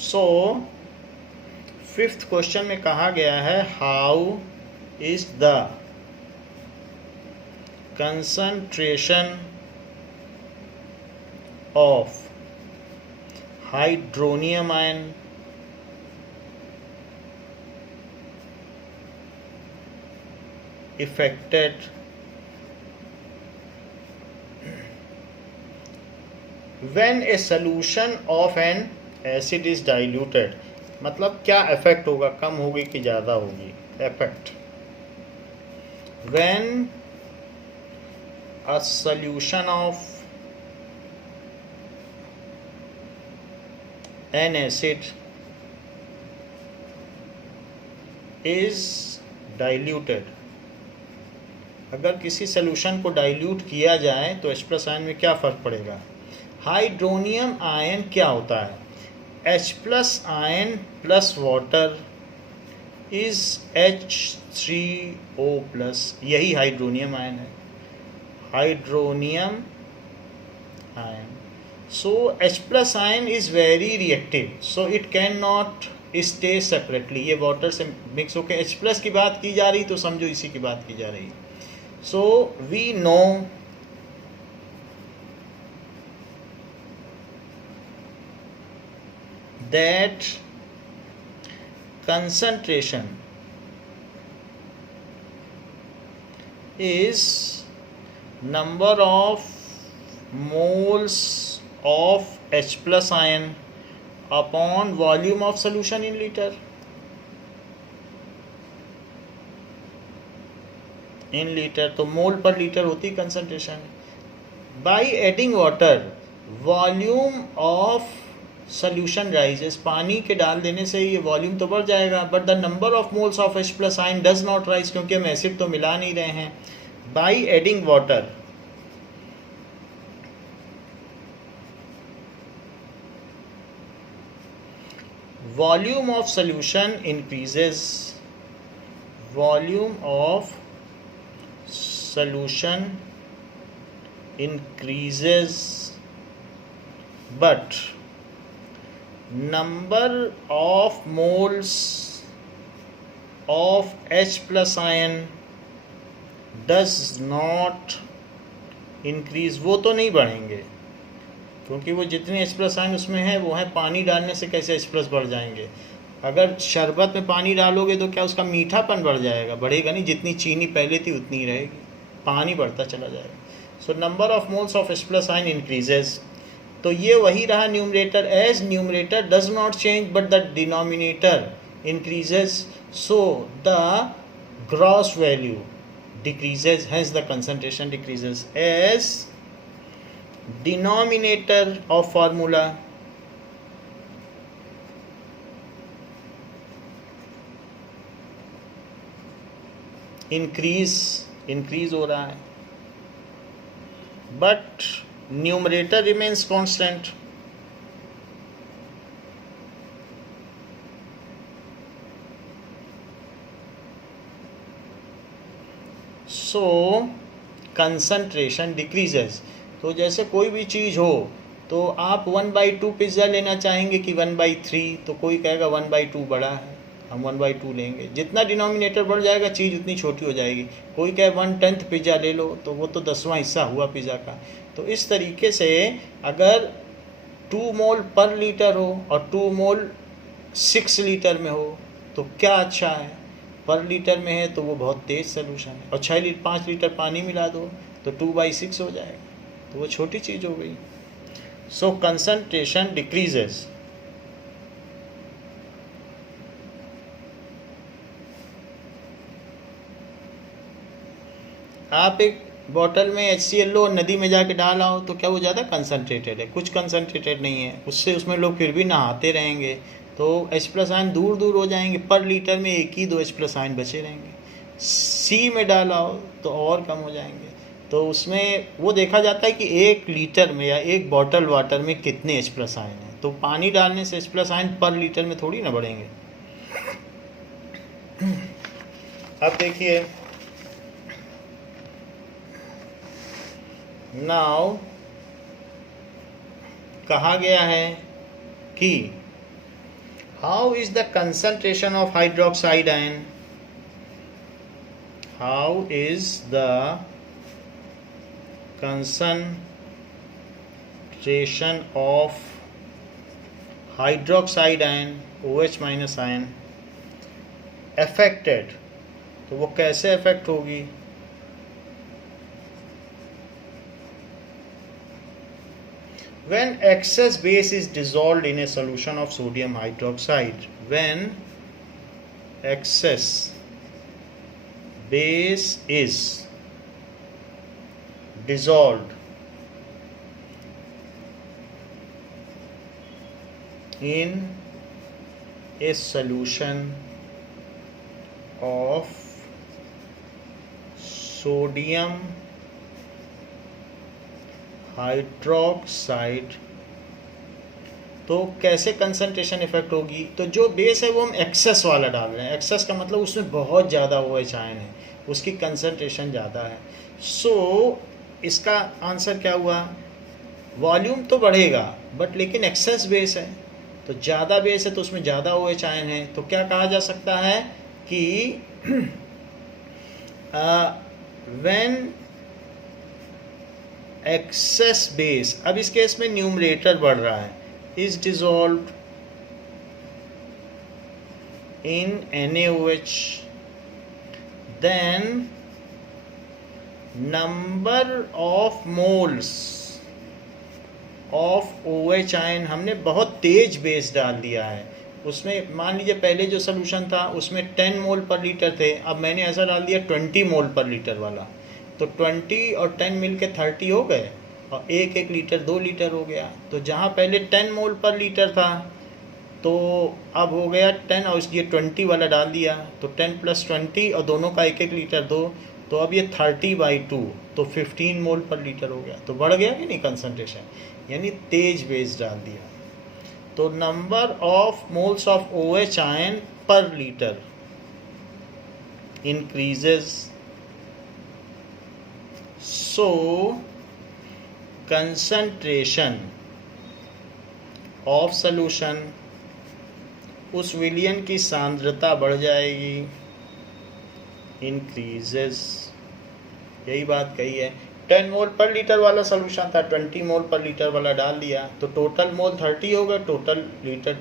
So 5th question में कहा गया है, how is the concentration of hydronium ion affected when a solution of an acid is diluted. मतलब क्या effect होगा, कम होगी कि ज़्यादा होगी effect. when a solution of an acid is diluted. अगर किसी सॉल्यूशन को डाइल्यूट किया जाए तो H+ आयन में क्या फ़र्क पड़ेगा. हाइड्रोनियम आयन क्या होता है, H+ ion plus water is H3O+, यही हाइड्रोनियम आयन है. Hydronium ion. So H+ ion is very reactive, so it cannot stay separately. ये वाटर से मिक्स होकर H+ की बात की जा रही, तो समझो इसी की बात की जा रही. So we know that concentration is number of moles of H plus ion upon volume of solution in liter. In litre तो मोल पर लीटर होती concentration. By adding water volume of solution rises. पानी के डाल देने से ये वॉल्यूम तो बढ़ जाएगा, but the number of moles of H plus ion does not rise, क्योंकि हम एसिड तो मिला नहीं रहे हैं. By adding water volume of solution increases. Volume of solution increases, but number of moles of H plus ion does not increase. वो तो नहीं बढ़ेंगे, क्योंकि वो जितने H प्लस आयन उसमें है वो है. पानी डालने से कैसे H प्लस बढ़ जाएंगे? अगर शरबत में पानी डालोगे तो क्या उसका मीठापन बढ़ जाएगा? बढ़ेगा नहीं. जितनी चीनी पहले थी उतनी ही रहेगी, पानी बढ़ता चला जाएगा. So number of moles of H plus ion increases. तो ये वही रहा numerator. As numerator does not change but the denominator increases, so the gross value decreases, hence the concentration decreases. As denominator of formula increase हो रहा है, but numerator remains constant. So concentration decreases. तो जैसे कोई भी चीज़ हो तो आप 1/2 पिज़्ज़ा लेना चाहेंगे कि 1/3, तो कोई कहेगा 1/2 बड़ा है, हम 1/2 लेंगे. जितना डिनोमिनेटर बढ़ जाएगा चीज़ उतनी छोटी हो जाएगी. कोई कहे 1/10 पिज़्ज़ा ले लो, तो वो तो 10वां हिस्सा हुआ पिज़्ज़ा का. तो इस तरीके से अगर 2 मोल पर लीटर हो और 2 मोल 6 लीटर में हो तो क्या अच्छा है? पर लीटर में है तो वो बहुत तेज़ सोल्यूशन है, और 5 लीटर पानी मिला दो तो 2/6 हो जाएगा, तो वो छोटी चीज़ हो गई. सो कंसंट्रेशन डिक्रीजेस. आप एक बॉटल में HCl लो, नदी में जाके डाल आओ, तो क्या वो ज़्यादा कंसनट्रेटेड है? कुछ कंसनट्रेटेड नहीं है. उसमें लोग फिर भी नहाते रहेंगे तो H प्लस आयन दूर दूर हो जाएंगे. पर लीटर में 1-2 H प्लस आयन बचे रहेंगे. सी में डाल आओ तो और कम हो जाएंगे. तो उसमें वो देखा जाता है कि 1 लीटर में या 1 बॉटल वाटर में कितने H प्लस आयन हैं. तो पानी डालने से H प्लस आयन पर लीटर में थोड़ी ना बढ़ेंगे. अब देखिए, नाउ कहा गया है कि how is the concentration of hydroxide ion. How is the concentration of hydroxide ion OH minus ion affected. तो वो कैसे अफेक्ट होगी? When excess base is dissolved in a solution of sodium hydroxide, when excess base is dissolved in a solution of sodium hydroxide, तो कैसे concentration effect होगी? तो जो base है वो हम एक्सेस वाला डाल रहे हैं. एक्सेस का मतलब उसमें बहुत ज़्यादा OH आयन है, उसकी कंसंट्रेशन ज़्यादा है. सो इसका आंसर क्या हुआ? वॉल्यूम तो बढ़ेगा बट लेकिन एक्सेस बेस है, तो ज़्यादा बेस है तो उसमें ज़्यादा OH आयन है. तो क्या कहा जा सकता है कि व्हेन एक्सेस बेस, अब इस केस में न्यूमरेटर बढ़ रहा है, is dissolved in NaOH, then number of moles of OH ion, हमने बहुत तेज बेस डाल दिया है उसमें। मान लीजिए पहले जो सोल्यूशन था उसमें 10 मोल पर लीटर थे, अब मैंने ऐसा डाल दिया 20 मोल पर लीटर वाला, तो 20 और 10 मिल के 30 हो गए, और एक एक लीटर 2 लीटर हो गया। तो जहाँ पहले 10 मोल पर लीटर था तो अब हो गया 10, और ये 20 वाला डाल दिया, तो 10 + 20 और दोनों का एक एक लीटर 2, तो अब ये 30/2, तो 15 मोल पर लीटर हो गया। तो बढ़ गया कि नहीं कंसंट्रेशन, यानी तेज बेस डाल दिया। तो number of moles of OH ion पर litre increases, so concentration of solution, उस विलयन की सांद्रता बढ़ जाएगी, increases, यही बात कही है। 10 मोल पर लीटर वाला सोल्यूशन था, 20 मोल पर लीटर वाला डाल दिया, तो टोटल मोल 30 हो गए, टोटल लीटर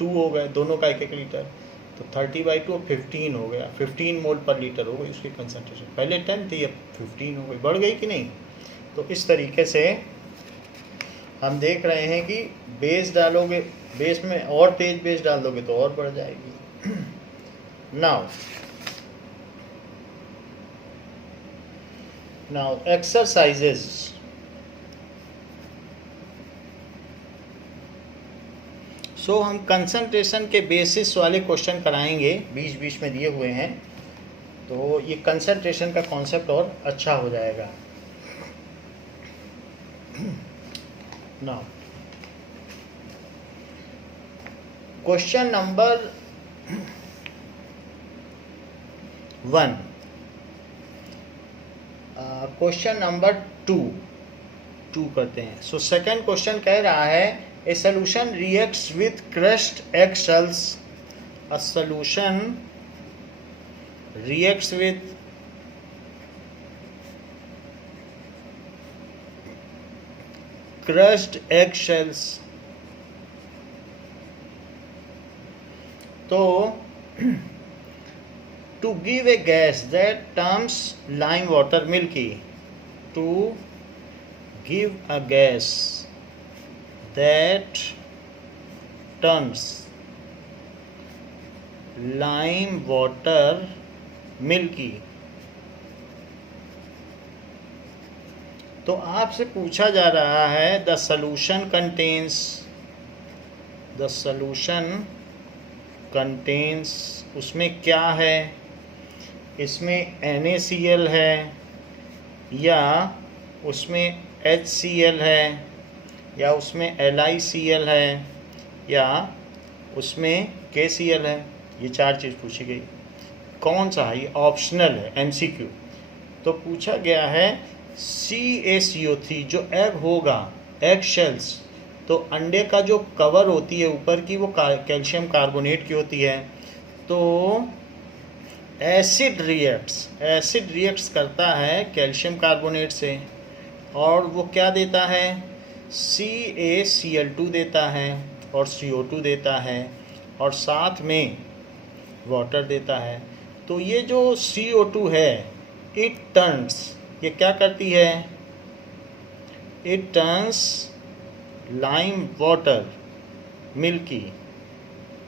2 हो गए, दोनों का एक एक लीटर, तो 30/2 15 हो गया, 15 मोल पर लीटर हो गई उसकी कंसंट्रेशन। पहले 10 थी, अब 15 हो गई, बढ़ गई कि नहीं। तो इस तरीके से हम देख रहे हैं कि बेस डालोगे, बेस में और तेज बेस डाल दोगे तो और बढ़ जाएगी। now exercises, सो हम कंसंट्रेशन के बेसिस वाले क्वेश्चन कराएंगे, बीच बीच में दिए हुए हैं, तो ये कंसंट्रेशन का कॉन्सेप्ट और अच्छा हो जाएगा। Now question number 1, question number 2 करते हैं। सो सेकंड क्वेश्चन कह रहा है a solution reacts with crushed egg shells, a solution reacts with crushed egg shells. तो to give a gas that turns lime water milky, to give a gas that turns lime water milky, तो आपसे पूछा जा रहा है the solution contains, उसमें क्या है, इसमें NaCl है या उसमें HCl है या उसमें LiCl है या उसमें KCl है, ये 4 चीज़ पूछी गई। कौन सा है, ये ऑप्शनल है, MCQ। तो पूछा गया है CaCO3, जो एग होगा, एग शेल्स, तो अंडे का जो कवर होती है ऊपर की, वो कैल्शियम कार्बोनेट की होती है। तो एसिड रिएक्ट्स करता है कैल्शियम कार्बोनेट से, और वो क्या देता है, CaCl2 देता है और CO2 देता है और साथ में वाटर देता है। तो ये जो CO2 है, इट टर्न्स, ये क्या करती है, it turns lime water milky,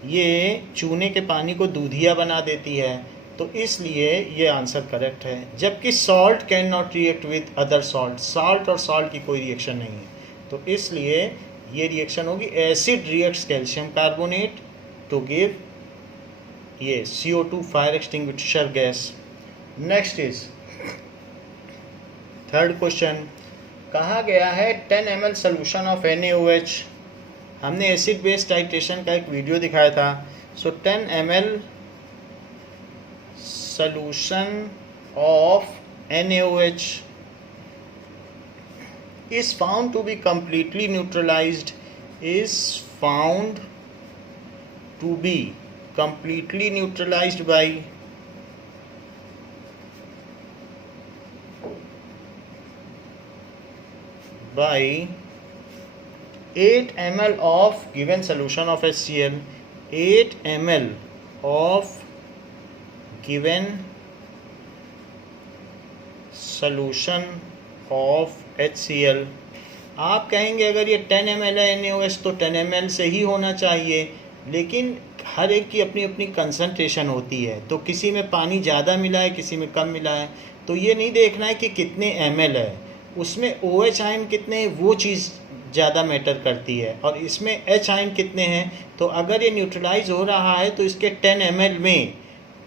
ये चूने के पानी को दूधिया बना देती है। तो इसलिए ये आंसर करेक्ट है। जबकि salt can not react with other salt और सॉल्ट की कोई रिएक्शन नहीं है, तो इसलिए ये रिएक्शन होगी acid reacts calcium carbonate to give ये CO2 fire extinguisher gas. Next is third question, कहा गया है 10 ml सोल्यूशन ऑफ NaOH। हमने एसिड बेस टाइट्रेशन का एक वीडियो दिखाया था। सो 10 ml solution of NaOH is found to be completely neutralized, by 8 ml of given solution of HCl, 8 ml of given solution of HCl, आप कहेंगे अगर ये 10 ml है NaOH तो 10 ml से ही होना चाहिए, लेकिन हर एक की अपनी अपनी कंसंट्रेशन होती है, तो किसी में पानी ज़्यादा मिला है, किसी में कम मिला है, तो ये नहीं देखना है कि कितने ml है, उसमें OH आयन कितने हैं वो चीज़ ज़्यादा मैटर करती है, और इसमें H आयन कितने हैं। तो अगर ये न्यूट्रलाइज हो रहा है तो इसके 10 ml में,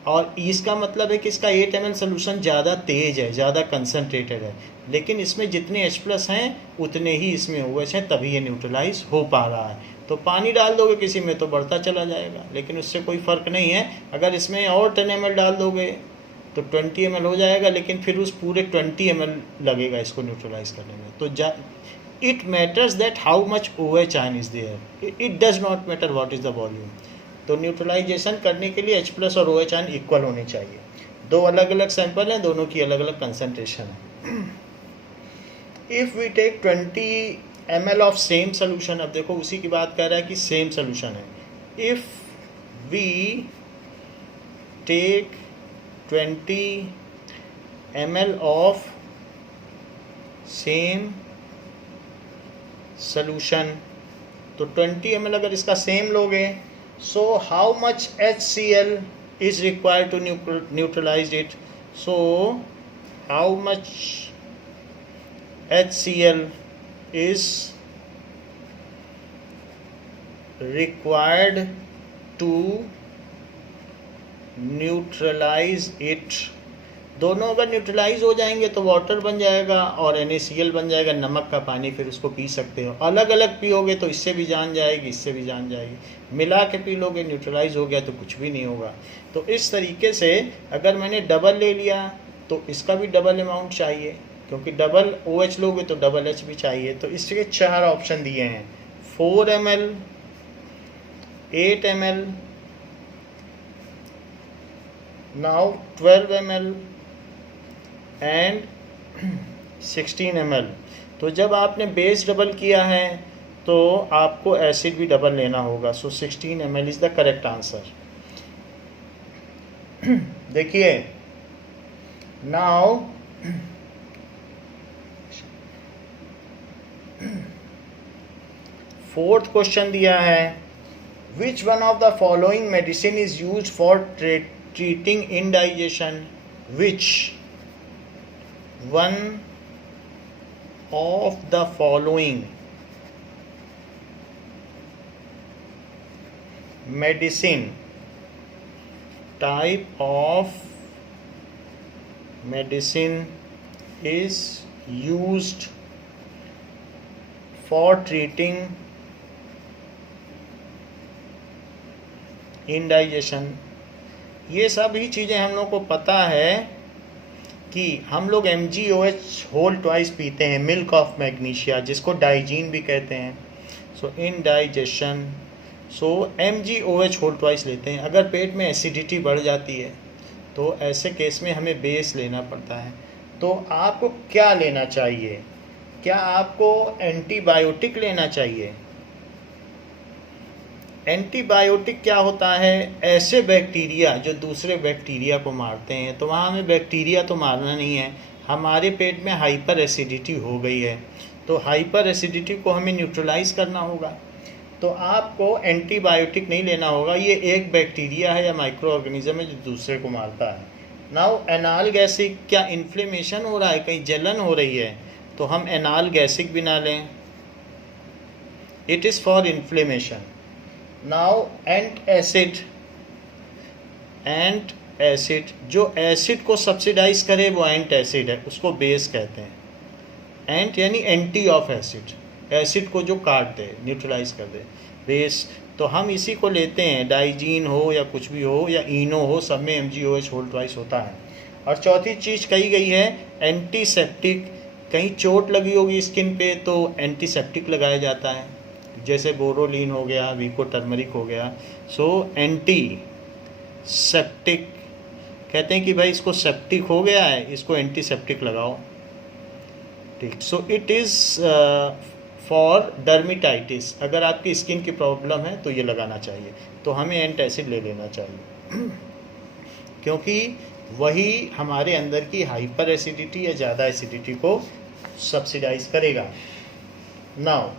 और इसका मतलब है कि इसका 8 ml सोल्यूशन ज़्यादा तेज है, ज़्यादा कंसनट्रेटेड है, लेकिन इसमें जितने H+ हैं उतने ही इसमें OH हैं, तभी ये न्यूट्रलाइज हो पा रहा है। तो पानी डाल दोगे किसी में तो बढ़ता चला जाएगा, लेकिन उससे कोई फ़र्क नहीं है। अगर इसमें और 10 ml डाल दोगे तो 20 ml हो जाएगा, लेकिन फिर उस पूरे 20 ml लगेगा इसको न्यूट्रलाइज करने में। तो it matters that how much OH ion is there, it does not matter what is the volume. तो न्यूट्रलाइजेशन करने के लिए H+ और OH आयन इक्वल होने चाहिए। दो अलग अलग सैंपल हैं, दोनों की अलग अलग कंसनट्रेशन है। If we take 20 ml of same solution, अब देखो उसी की बात कर रहा है कि सेम सोल्यूशन है। If we take 20 ml of same solution, तो 20 ml अगर इसका सेम लोगे, so how much HCl is required to neutralize it? So how much HCl is required to neutralize it? दोनों अगर न्यूट्रलाइज हो जाएंगे तो वाटर बन जाएगा और NaCl बन जाएगा, नमक का पानी, फिर उसको पी सकते हो। अलग अलग पियोगे तो इससे भी जान जाएगी, इससे भी जान जाएगी, मिला के पी लोगे न्यूट्रलाइज हो गया तो कुछ भी नहीं होगा। तो इस तरीके से अगर मैंने डबल ले लिया तो इसका भी डबल अमाउंट चाहिए, क्योंकि डबल OH लोगे तो डबल H भी चाहिए। तो इसके 4 ऑप्शन दिए हैं, 4 ml, 8 ml, now 12 ml and 16 ml। तो जब आपने बेस डबल किया है तो आपको एसिड भी डबल लेना होगा। सो 16 ml is the correct answer. देखिए नाउ फोर्थ क्वेश्चन दिया है, which one of the following medicine is used for treating indigestion? Which one of the following medicine type of medicine is used for treating indigestion? ये सभी चीज़ें हम लोग को पता है कि हम लोग MgOH होल ट्वाइस पीते हैं, मिल्क ऑफ मैग्नीशिया, जिसको डाइजीन भी कहते हैं। So in digestion, so MgOH होल ट्वाइस लेते हैं। अगर पेट में एसिडिटी बढ़ जाती है तो ऐसे केस में हमें बेस लेना पड़ता है। तो आपको क्या लेना चाहिए? क्या आपको एंटीबायोटिक लेना चाहिए? एंटीबायोटिक क्या होता है? ऐसे बैक्टीरिया जो दूसरे बैक्टीरिया को मारते हैं। तो वहाँ हमें बैक्टीरिया तो मारना नहीं है, हमारे पेट में हाइपर एसिडिटी हो गई है, तो हाइपर एसिडिटी को हमें न्यूट्रलाइज करना होगा। तो आपको एंटीबायोटिक नहीं लेना होगा, ये एक बैक्टीरिया है या माइक्रो ऑर्गेनिज्म है जो दूसरे को मारता है। नाउ एनालगैसिक, क्या इन्फ्लेमेशन हो रहा है, कहीं जलन हो रही है, तो हम एनालगैसिक भी ना लें, it is for inflammation. Now antacid, antacid जो एसिड को सब्सिडाइज करे वो एंटासिड है, उसको बेस कहते हैं। एंट यानी एंटी ऑफ एसिड, एसिड को जो काट दे, न्यूट्रलाइज कर दे, बेस। तो हम इसी को लेते हैं, डाइजीन हो या कुछ भी हो या इनो हो, सब में MgOH होल ट्वाइस होता है। और चौथी चीज़ कही गई है एंटीसेप्टिक, कहीं चोट लगी होगी स्किन पे तो एंटीसेप्टिक लगाया जाता है, जैसे बोरोलिन हो गया, विको टर्मरिक हो गया। सो एंटी सेप्टिक कहते हैं कि भाई इसको सेप्टिक हो गया है, इसको एंटीसेप्टिक लगाओ, ठीक। सो इट इज़ फॉर डर्मिटाइटिस, अगर आपकी स्किन की प्रॉब्लम है तो ये लगाना चाहिए, तो हमें एंटासिड ले लेना चाहिए। क्योंकि वही हमारे अंदर की हाइपर एसिडिटी या ज़्यादा एसिडिटी को सब्सिडाइज करेगा। नाउ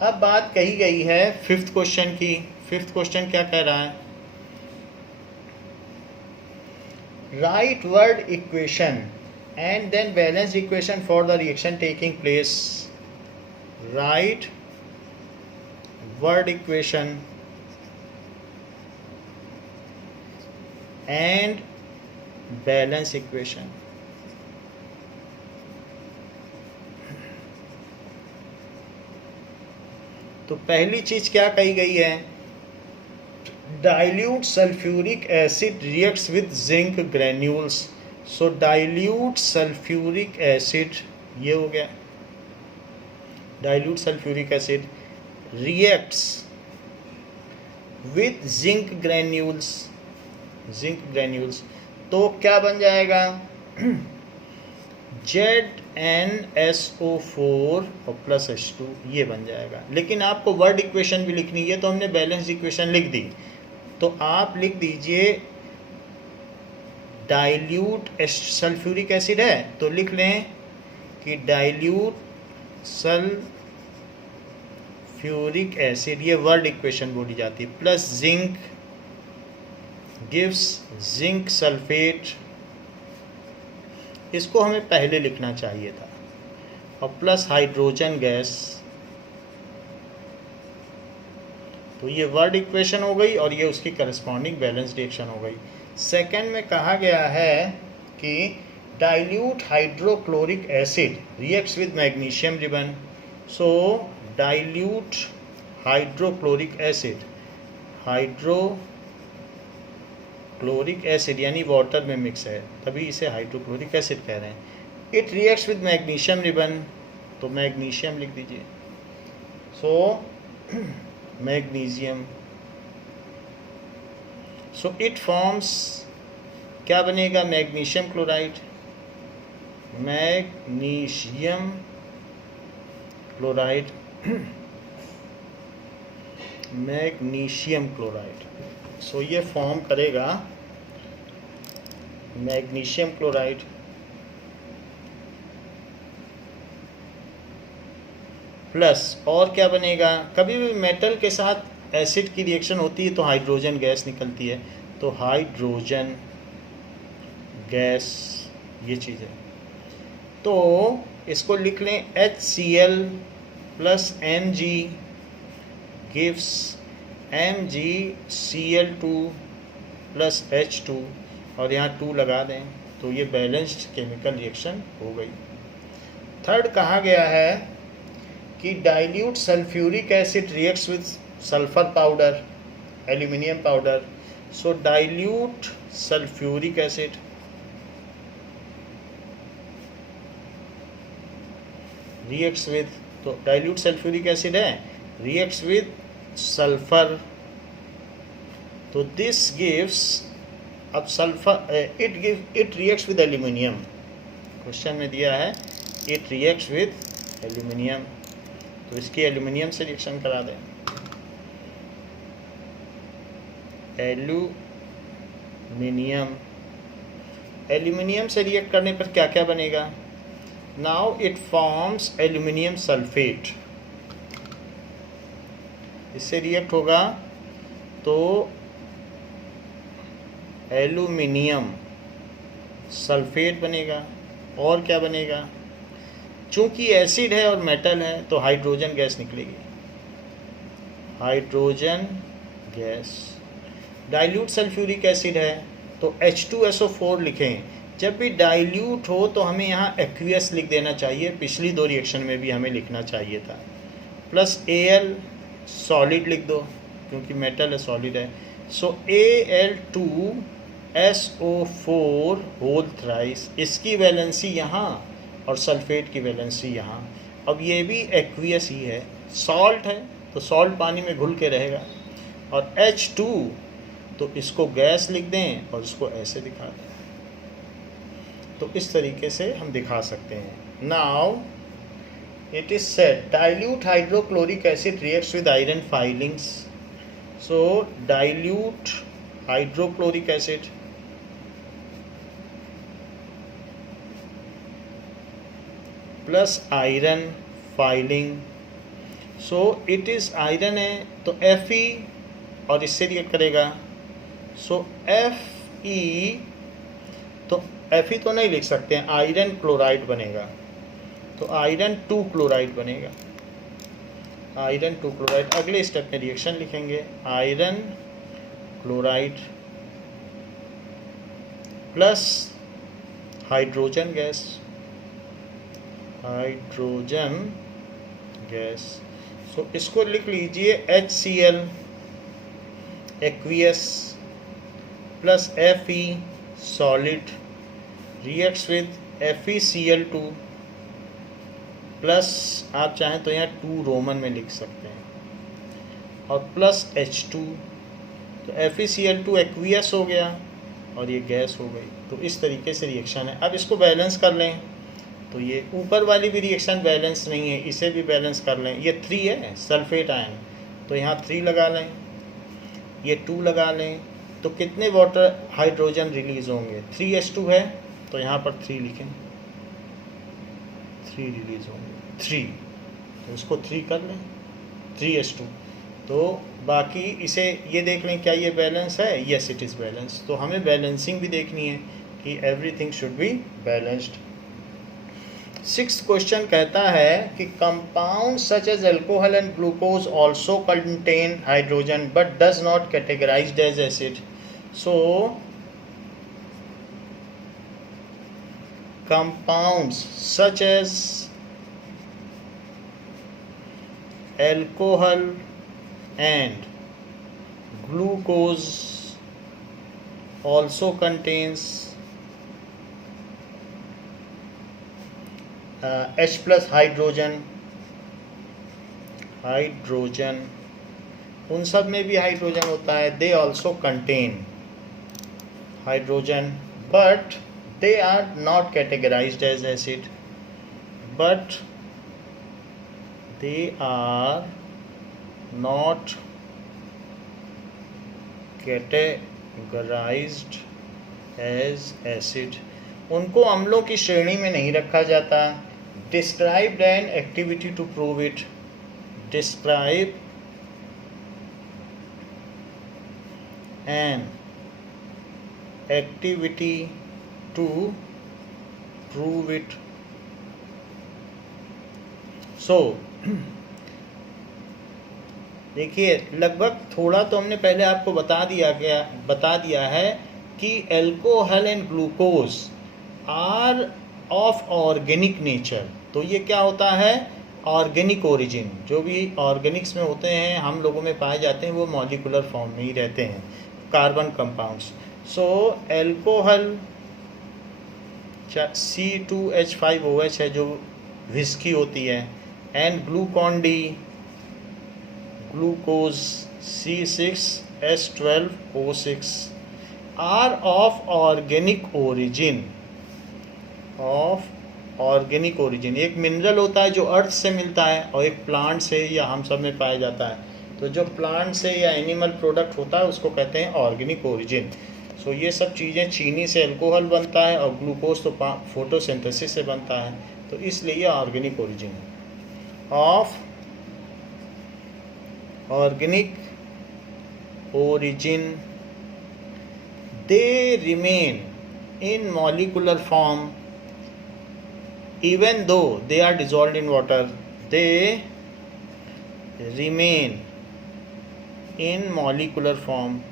अब बात कही गई है फिफ्थ क्वेश्चन की। फिफ्थ क्वेश्चन क्या कह रहा है? Right word equation and then balanced equation for the reaction taking place. Write word equation and balance equation. तो पहली चीज क्या कही गई है? Dilute sulphuric acid reacts with zinc granules. So dilute sulphuric acid, ये हो गया, dilute sulphuric acid reacts with zinc granules. Zinc granules तो क्या बन जाएगा? ZnSO4 और प्लस H2, ये बन जाएगा। लेकिन आपको वर्ड इक्वेशन भी लिखनी है, तो हमने बैलेंस इक्वेशन लिख दी। तो आप लिख दीजिए डाइल्यूट सल्फ्यूरिक एसिड है तो लिख लें कि डाइल्यूट सल्फ्यूरिक एसिड, ये वर्ड इक्वेशन बोली जाती है, plus zinc gives zinc sulphate. इसको हमें पहले लिखना चाहिए था, और प्लस हाइड्रोजन गैस। तो ये वर्ड इक्वेशन हो गई और ये उसकी करस्पॉन्डिंग बैलेंस रिएक्शन हो गई। सेकेंड में कहा गया है कि dilute hydrochloric acid reacts with magnesium ribbon. So dilute hydrochloric acid, hydrochloric acid यानी वाटर में मिक्स है, तभी इसे हाइड्रोक्लोरिक एसिड कह रहे हैं। It reacts with magnesium ribbon, तो मैग्नीशियम लिख दीजिए। So magnesium, so it forms, क्या बनेगा? Magnesium chloride. Magnesium chloride, magnesium chloride. So ये फॉर्म करेगा मैग्नीशियम क्लोराइड। प्लस और क्या बनेगा? कभी भी मेटल के साथ एसिड की रिएक्शन होती है तो हाइड्रोजन गैस निकलती है, तो हाइड्रोजन गैस, ये चीज़ है। तो इसको लिख लें HCl plus Mg gives MgCl2 plus H2, और यहाँ 2 लगा दें, तो ये बैलेंस्ड केमिकल रिएक्शन हो गई। थर्ड कहा गया है कि dilute sulphuric acid reacts with sulphur powder, aluminium powder. So dilute sulphuric acid reacts with, तो डाइल्यूट सल्फ्यूरिक एसिड है, रिएक्ट्स विद सल्फर, तो दिस गिव्स, अब sulphur it reacts with aluminium. Question में दिया है इट रिएक्ट्स विद एल्यूमिनियम, तो इसकी aluminium से रिएक्शन करा दें। एल्यूमिनियम, एल्यूमिनियम से रिएक्ट करने पर क्या क्या बनेगा? Now it forms aluminium sulphate. इससे रिएक्ट होगा तो एल्यूमिनियम सल्फेट बनेगा। और क्या बनेगा? चूंकि एसिड है और मेटल है तो हाइड्रोजन गैस निकलेगी, hydrogen gas. Dilute sulphuric acid है तो H2SO4 लिखें। जब भी डाइल्यूट हो तो हमें यहाँ एक्वियस लिख देना चाहिए, पिछली दो रिएक्शन में भी हमें लिखना चाहिए था। प्लस Al सॉलिड लिख दो क्योंकि मेटल है, सॉलिड है। सो Al2SO4 होल थ्राइस, इसकी वैलेंसी यहाँ और सल्फेट की वैलेंसी यहाँ। अब ये भी एक्वियस ही है, सॉल्ट है तो सॉल्ट पानी में घुल के रहेगा। और H2 तो इसको गैस लिख दें और इसको ऐसे दिखा दें। तो इस तरीके से हम दिखा सकते हैं। Now it is said dilute hydrochloric acid reacts with iron filings. So dilute hydrochloric acid plus iron filing, so it is iron है तो Fe और इससे रिएक्ट करेगा, सो Fe, तो Fe तो नहीं लिख सकते हैं, आयरन क्लोराइड बनेगा, तो आयरन 2 क्लोराइड बनेगा, आयरन 2 क्लोराइड। अगले स्टेप में रिएक्शन लिखेंगे, iron chloride plus hydrogen gas, hydrogen gas, so इसको लिख लीजिए HCl aqueous plus Fe solid reacts with FeCl2 plus, आप चाहें तो यहाँ 2 रोमन में लिख सकते हैं, और प्लस H2, तो FeCl2 एक्वियस हो गया और ये गैस हो गई। तो इस तरीके से रिएक्शन है। अब इसको बैलेंस कर लें, तो ये ऊपर वाली भी रिएक्शन बैलेंस नहीं है, इसे भी बैलेंस कर लें। ये 3 है सल्फेट आयन, तो यहाँ 3 लगा लें, ये 2 लगा लें, तो कितने वाटर हाइड्रोजन रिलीज होंगे? 3H2 है तो यहाँ पर 3 लिखें, 3 रिलीज होंगे, 3, तो इसको 3 कर लें, 3H2। तो बाकी इसे ये देख लें क्या ये बैलेंस है? Yes it is balance. तो हमें बैलेंसिंग भी देखनी है कि everything should be balanced. 6th question कहता है कि compound such as alcohol and glucose also contain hydrogen but does not categorized as acid. So compounds such as alcohol and glucose also contains H plus hydrogen, उन सब में भी hydrogen होता है, they also contain hydrogen but they are not categorized as acid, but they are not categorized as acid, उनको अम्लों की श्रेणी में नहीं रखा जाता। Describe an activity to prove it, describe an activity to prove it. So देखिए लगभग थोड़ा तो हमने पहले आपको बता दिया है कि alcohol and glucose are of organic nature. तो ये क्या होता है? ऑर्गेनिक ओरिजिन, जो भी ऑर्गेनिक्स में होते हैं हम लोगों में पाए जाते हैं वो मॉलिकुलर फॉर्म में ही रहते हैं, कार्बन कंपाउंड्स। सो एल्कोहल C2H5OH है जो विस्की होती है, and Glucon D glucose C6H12O6 are of organic origin, एक मिनरल होता है जो अर्थ से मिलता है और एक प्लांट से या हम सब में पाया जाता है। तो जो प्लांट से या एनिमल प्रोडक्ट होता है उसको कहते हैं ऑर्गेनिक ओरिजिन। सो ये सब चीज़ें, चीनी से अल्कोहल बनता है और ग्लूकोज तो फोटोसिंथेसिस से बनता है, तो इसलिए ये ऑर्गेनिक ओरिजिन है। Of organic origin they remain in molecular form even though they are dissolved in water, they remain in molecular form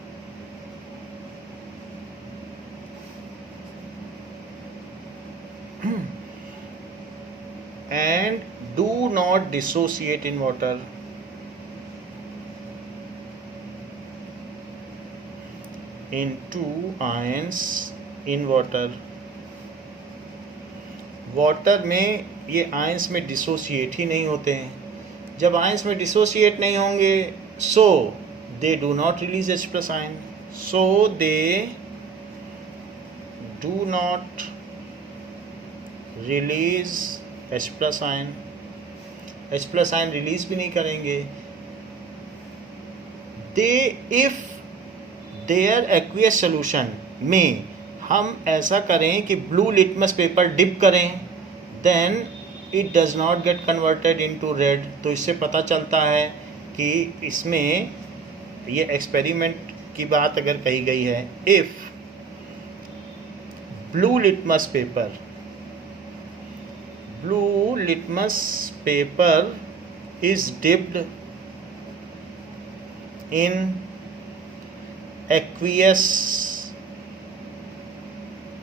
and do not dissociate in water. Into ions in water. Water में ये ions में dissociate ही नहीं होते हैं। जब ions में dissociate नहीं होंगे so they do not release H plus ion, so they do not release H plus ion, H plus ion release भी नहीं करेंगे। They if there aqueous solution में हम ऐसा करें कि ब्लू लिटमस पेपर डिप करें, then it does not get converted into red. तो इससे पता चलता है कि इसमें ये एक्सपेरिमेंट की बात अगर कही गई है, if blue litmus paper is dipped in aqueous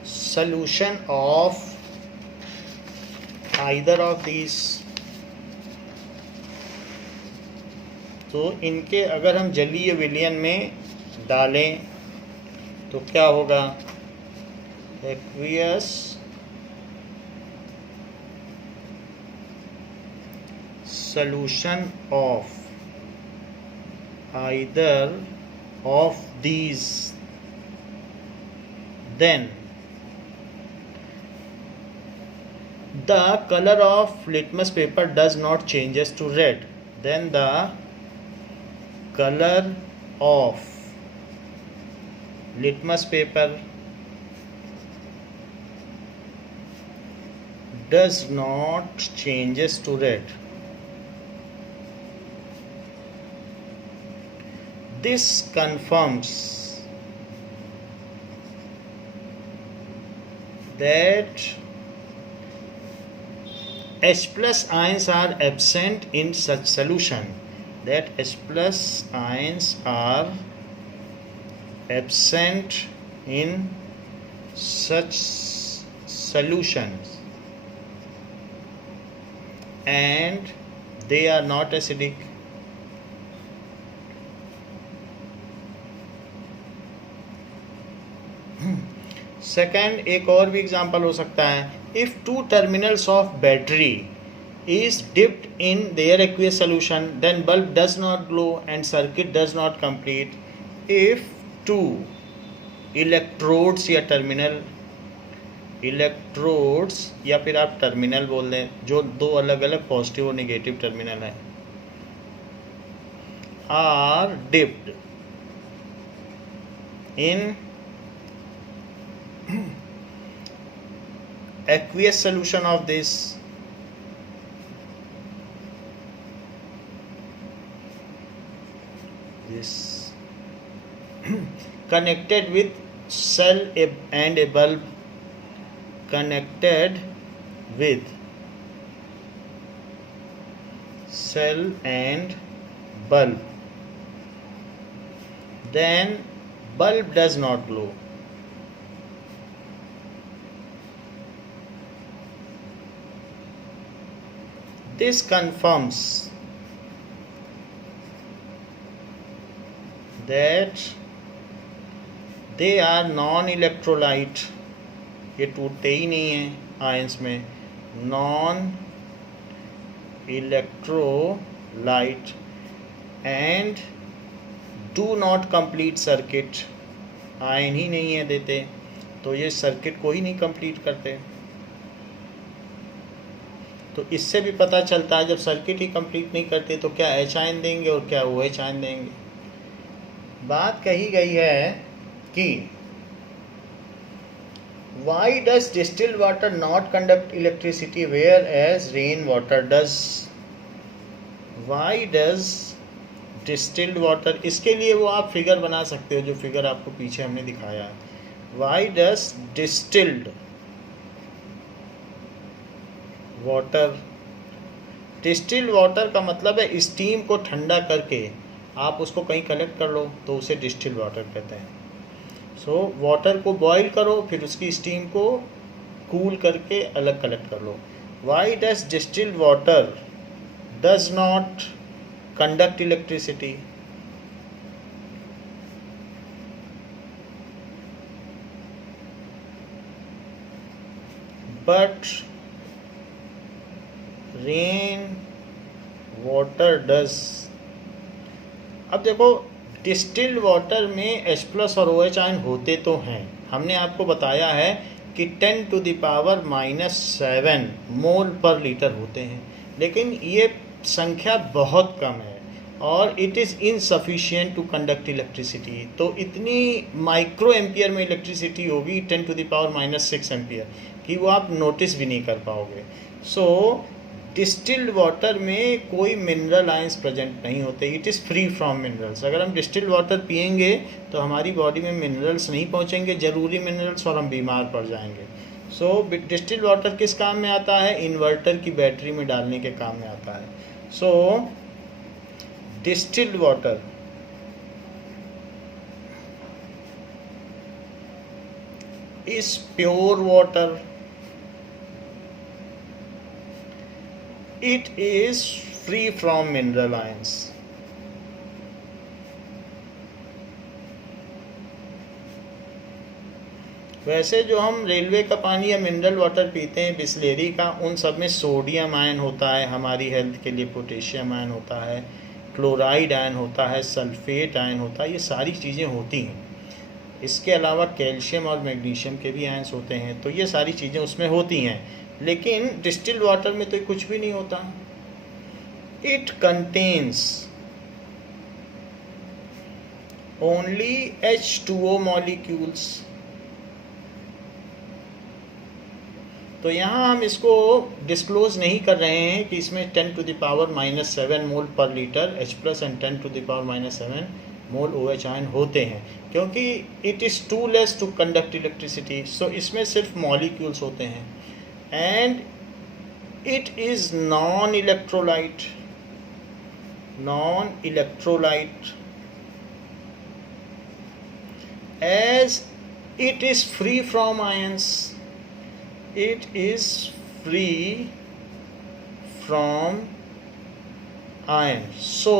solution of either of these, तो इनके अगर हम जलीय विलयन में डालें तो क्या होगा? aqueous solution of either of these, then the color of litmus paper does not changes to red, then the color of litmus paper does not changes to red. This confirms that H plus ions are absent in such solution. That H plus ions are absent in such solutions and they are not acidic. Second एक और भी example हो सकता है, if two terminals of battery is dipped in their aqueous solution, then bulb does not glow and circuit does not complete. If two electrodes या terminal electrodes या फिर आप टर्मिनल बोल दें, जो दो अलग अलग पॉजिटिव और नेगेटिव टर्मिनल हैं, are dipped in aqueous solution of this connected with cell and a bulb, connected with cell and bulb, then bulb does not glow. This confirms that they are non-electrolyte, ये टूटते ही नहीं हैं ions में, non-electrolyte and do not complete circuit, ion ही नहीं है देते, तो ये सर्किट को ही नहीं कंप्लीट करते। तो इससे भी पता चलता है जब सर्किट ही कंप्लीट नहीं करते तो क्या H आयन देंगे और क्या OH आयन देंगे। बात कही गई है कि why does distilled water not conduct electricity whereas rain water does? Why does distilled water, इसके लिए वो आप फिगर बना सकते हो जो फिगर आपको पीछे हमने दिखाया है। Why does distilled water, distilled water का मतलब है स्टीम को ठंडा करके आप उसको कहीं कलेक्ट कर लो तो उसे डिस्टिल्ड वाटर कहते हैं। सो वाटर को बॉईल करो फिर उसकी स्टीम को कूल करके अलग कलेक्ट कर लो। Why does distilled water does not conduct electricity? But rain water does. अब देखो डिस्टिल्ड वाटर में H प्लस और OH आयन होते तो हैं, हमने आपको बताया है कि 10⁻⁻⁷ मोल पर लीटर होते हैं, लेकिन ये संख्या बहुत कम है। और it is insufficient to conduct electricity. तो इतनी माइक्रो एम्पियर में इलेक्ट्रिसिटी होगी 10⁻⁻6 एम्पियर कि वो आप नोटिस भी नहीं कर पाओगे। सो डिस्टिल्ड वाटर में कोई मिनरल आयंस प्रेजेंट नहीं होते, it is free from minerals. अगर हम डिस्टिल्ड वाटर पियेंगे तो हमारी बॉडी में मिनरल्स नहीं पहुंचेंगे, ज़रूरी मिनरल्स, और हम बीमार पड़ जाएंगे। सो डिस्टिल्ड वाटर किस काम में आता है? इन्वर्टर की बैटरी में डालने के काम में आता है। So distilled water is pure water, it is free from mineral ions. वैसे जो हम रेलवे का पानी या मिनरल वाटर पीते हैं बिस्लेरी का, उन सब में सोडियम आयन होता है, हमारी हेल्थ के लिए पोटेशियम आयन होता है, क्लोराइड आयन होता है, सल्फेट आयन होता है, ये सारी चीज़ें होती हैं। इसके अलावा कैल्शियम और मैग्नीशियम के भी आयंस होते हैं, तो ये सारी चीज़ें उसमें होती हैं। लेकिन डिस्टिल्ड वाटर में तो कुछ भी नहीं होता। It contains only H2O molecules. तो यहाँ हम इसको डिस्क्लोज नहीं कर रहे हैं कि इसमें 10⁻⁻7 मोल पर litre H+ and 10⁻⁻7 mole OH ion होते हैं, क्योंकि it is too less to conduct electricity. So इसमें सिर्फ मॉलिक्यूल्स होते हैं। And it is non-electrolyte as it is free from ions. It is free from ions, so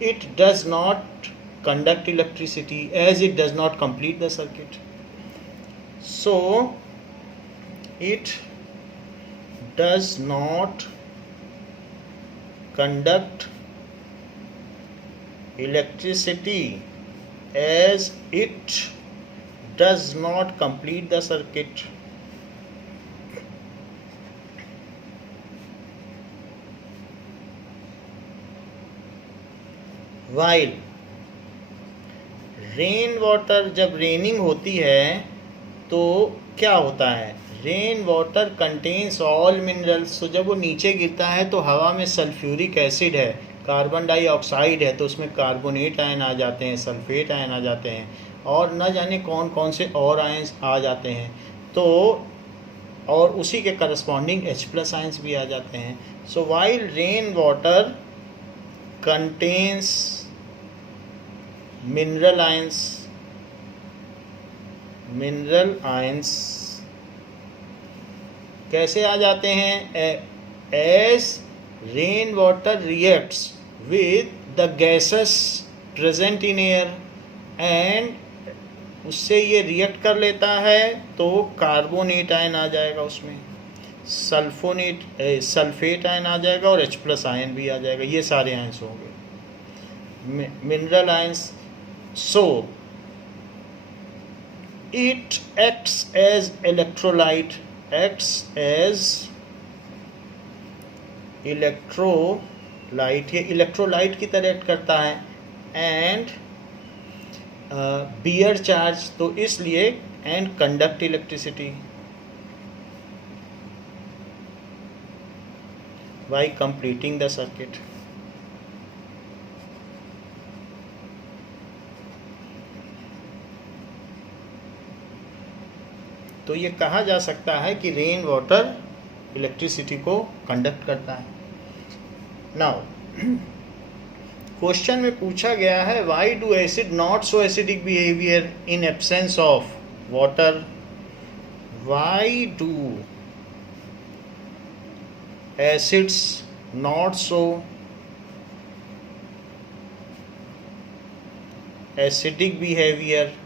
it does not conduct electricity as it does not complete the circuit. So it does not conduct electricity as it does not complete the circuit. While rain water, जब raining होती है तो क्या होता है? Rain water contains all minerals. तो जब वो नीचे गिरता है तो हवा में सल्फ्यूरिक एसिड है, कार्बन डाइऑक्साइड है, तो उसमें कार्बोनेट आयन आ जाते हैं, सल्फेट आयन आ जाते हैं, और न जाने कौन कौन से और आयंस आ जाते हैं। तो और उसी के करस्पॉन्डिंग H+ आयंस भी आ जाते हैं। So while rain water contains mineral ions कैसे आ जाते हैं? As rain water reacts with the gases present in air, and उससे ये रिएक्ट कर लेता है तो कार्बोनेट आयन आ जाएगा, उसमें सल्फेट आयन आ जाएगा, और H+ आयन भी आ जाएगा। ये सारे आयंस होंगे mineral ions. So it acts as electrolyte, ये इलेक्ट्रोलाइट की तरह एक्ट करता है, एंड बियर चार्ज, तो इसलिए, and conduct electricity bye completing the circuit. तो ये कहा जा सकता है कि रेन वाटर इलेक्ट्रिसिटी को कंडक्ट करता है। नाउ क्वेश्चन में पूछा गया है, why do acid not show acidic behaviour in absence of water? Why do acids not show acidic behaviour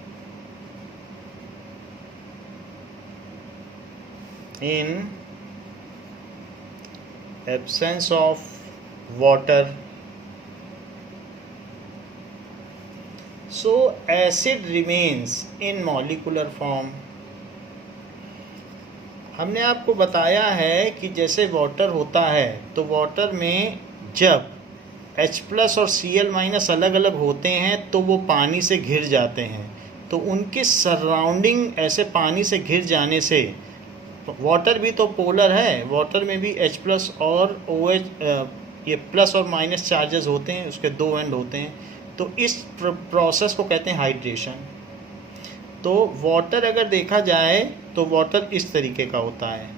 in absence of water? So acid remains in molecular form. हमने आपको बताया है कि जैसे वाटर होता है तो वाटर में जब H प्लस और Cl माइनस अलग अलग होते हैं तो वो पानी से घिर जाते हैं, तो उनके सराउंडिंग ऐसे पानी से घिर जाने से, वाटर भी तो पोलर है, वाटर में भी H प्लस और OH ये प्लस और माइनस चार्जेस होते हैं, उसके दो एंड होते हैं, तो इस प्रोसेस को कहते हैं हाइड्रेशन। तो वाटर अगर देखा जाए तो वाटर इस तरीके का होता है,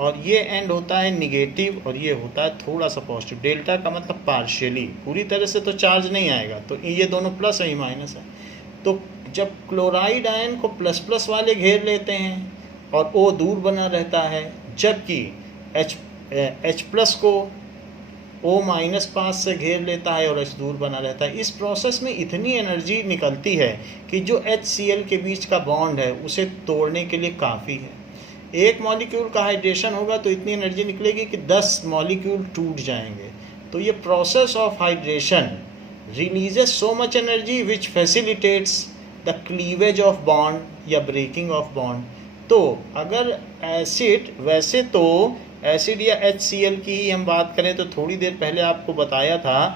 और ये एंड होता है निगेटिव और ये होता है थोड़ा सा पॉजिटिव। डेल्टा का मतलब पार्शियली, पूरी तरह से तो चार्ज नहीं आएगा, तो ये दोनों प्लस है, ये माइनस है। तो जब क्लोराइड आयन को प्लस प्लस वाले घेर लेते हैं और O दूर बना रहता है, जबकि H प्लस को O माइनस पास से घेर लेता है और H दूर बना रहता है। इस प्रोसेस में इतनी एनर्जी निकलती है कि जो HCl के बीच का बॉन्ड है उसे तोड़ने के लिए काफ़ी है। एक मॉलिक्यूल का हाइड्रेशन होगा तो इतनी एनर्जी निकलेगी कि 10 मॉलिक्यूल टूट जाएंगे। तो ये process of hydration releases so much energy which facilitates the cleavage of bond या ब्रेकिंग ऑफ बॉन्ड। तो अगर एसिड, वैसे तो एसिड या HCl की ही हम बात करें तो थोड़ी देर पहले आपको बताया था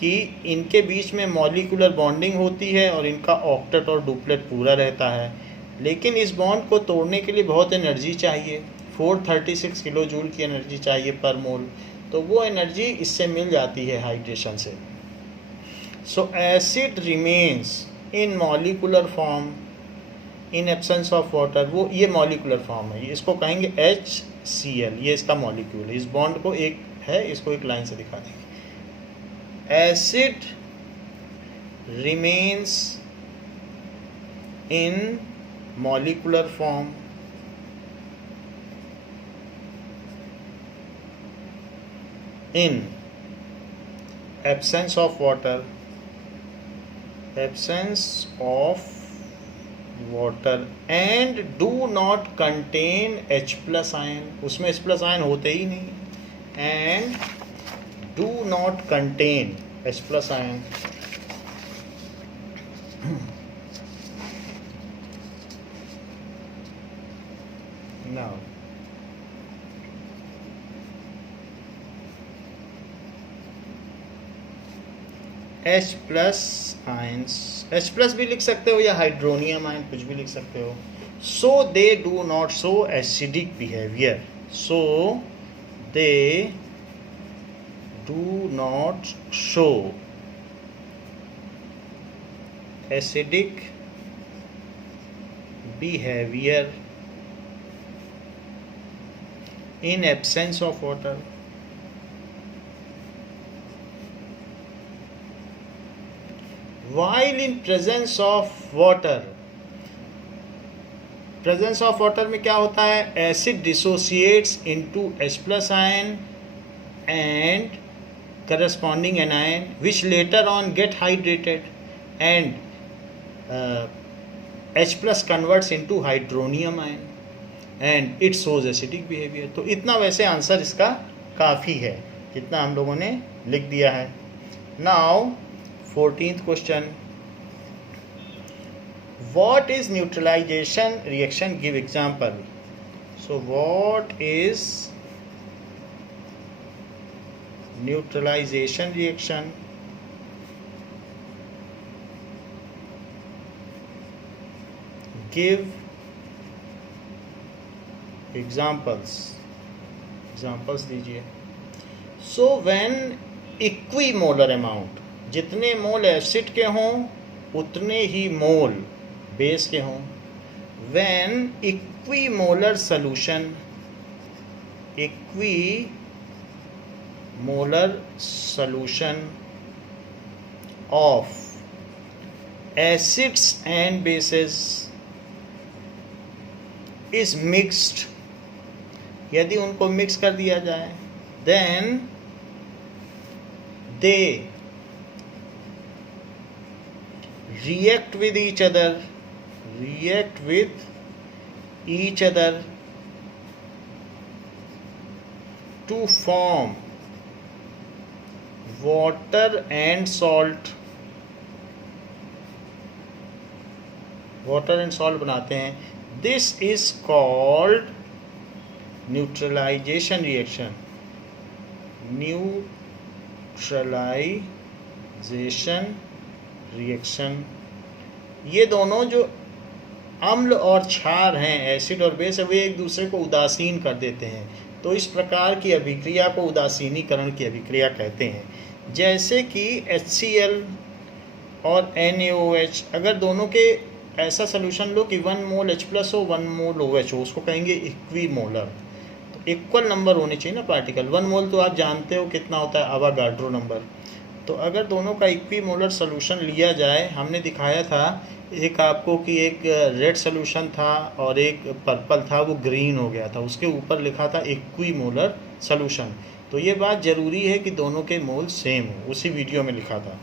कि इनके बीच में मॉलिक्यूलर बॉन्डिंग होती है और इनका ऑक्टेट और डुप्लेट पूरा रहता है, लेकिन इस बॉन्ड को तोड़ने के लिए बहुत एनर्जी चाहिए, 436 किलो जूल की एनर्जी चाहिए पर मोल, तो वो एनर्जी इससे मिल जाती है हाइड्रेशन से। सो acid remains in molecular form in absence of water. वो ये मॉलिक्यूलर फॉर्म है, इसको कहेंगे HCl, ये इसका मॉलिक्यूल है। इस बॉन्ड को एक है, इसको एक लाइन से दिखा देंगे। Acid remains in molecular form in absence of water, and do not contain H plus ion, उसमें H plus ion होते ही नहीं, and do not contain H plus ion। Now H plus ions, H plus भी लिख सकते हो या hydronium ion, कुछ भी लिख सकते हो। So they do not show acidic behaviour, so they do not show acidic behaviour in absence of water। While in presence of water, presence of water में क्या होता है, acid dissociates into H plus ion and corresponding anion which later on get hydrated, and H plus converts into hydronium ion and it shows acidic behavior। तो इतना वैसे answer इसका काफ़ी है जितना हम लोगों ने लिख दिया है। Now 14th question, what is neutralisation reaction, give example. So what is neutralisation reaction, give examples दीजिए। सो व्हेन इक्विमोलर अमाउंट, जितने मोल एसिड के हों उतने ही मोल बेस के हों। When equimolar solution, equimolar solution of acids and bases is mixed, यदि उनको mix कर दिया जाए, then they react with each other to form water and salt, बनाते हैं। This is called neutralization reaction, neutralization reaction, ये दोनों जो अम्ल और क्षार हैं, एसिड और बेस, वे एक दूसरे को उदासीन कर देते हैं। तो इस प्रकार की अभिक्रिया को उदासीनीकरण की अभिक्रिया कहते हैं। जैसे कि HCl और NaOH, अगर दोनों के ऐसा सोल्यूशन लो कि 1 मोल H+ हो 1 मोल OH हो, उसको कहेंगे इक्विमोलर। तो इक्वल नंबर होने चाहिए ना पार्टिकल। 1 मोल तो आप जानते हो कितना होता है, अवागाड्रो नंबर। तो अगर दोनों का इक्विमोलर सोल्यूशन लिया जाए, हमने दिखाया था एक आपको कि एक रेड सोल्यूशन था और एक पर्पल था, वो ग्रीन हो गया था, उसके ऊपर लिखा था इक्विमोलर सोल्यूशन। तो ये बात ज़रूरी है कि दोनों के मोल सेम हो, उसी वीडियो में लिखा था।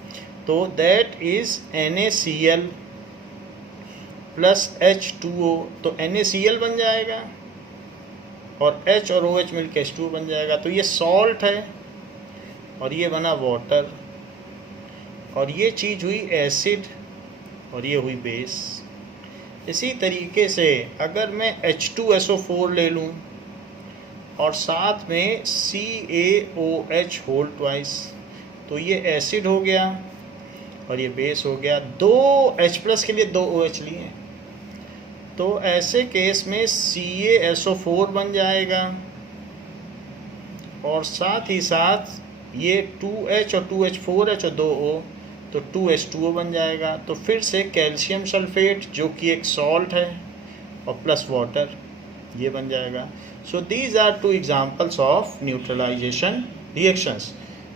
तो that is NaCl plus H2O, तो NaCl बन जाएगा और H और OH मिलकर H2O बन जाएगा। तो ये सॉल्ट है और ये बना वाटर, और ये चीज़ हुई एसिड और ये हुई बेस। इसी तरीके से अगर मैं H2SO4 ले लूँ और साथ में CaOH होल ट्वाइस, तो ये एसिड हो गया और ये बेस हो गया। 2 H+ के लिए 2 OH लिए, तो ऐसे केस में CaSO4 बन जाएगा और साथ ही साथ ये 2H और 2H4H और 2O, तो 2H2O बन जाएगा। तो फिर से कैल्शियम सल्फेट जो कि एक सॉल्ट है और प्लस वाटर, ये बन जाएगा। So these are 2 examples of neutralization reactions.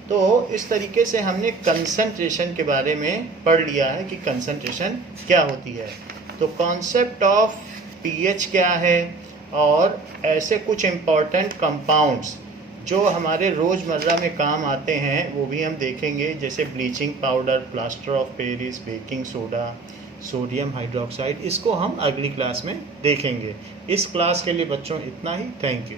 तो इस तरीके से हमने कंसंट्रेशन के बारे में पढ़ लिया है कि कंसंट्रेशन क्या होती है। तो कॉन्सेप्ट ऑफ pH क्या है, और ऐसे कुछ इम्पॉर्टेंट कंपाउंड्स जो हमारे रोज़मर्रा में काम आते हैं वो भी हम देखेंगे, जैसे bleaching powder, plaster of Paris, baking soda, sodium hydroxide. इसको हम अगली क्लास में देखेंगे। इस क्लास के लिए बच्चों इतना ही। Thank you.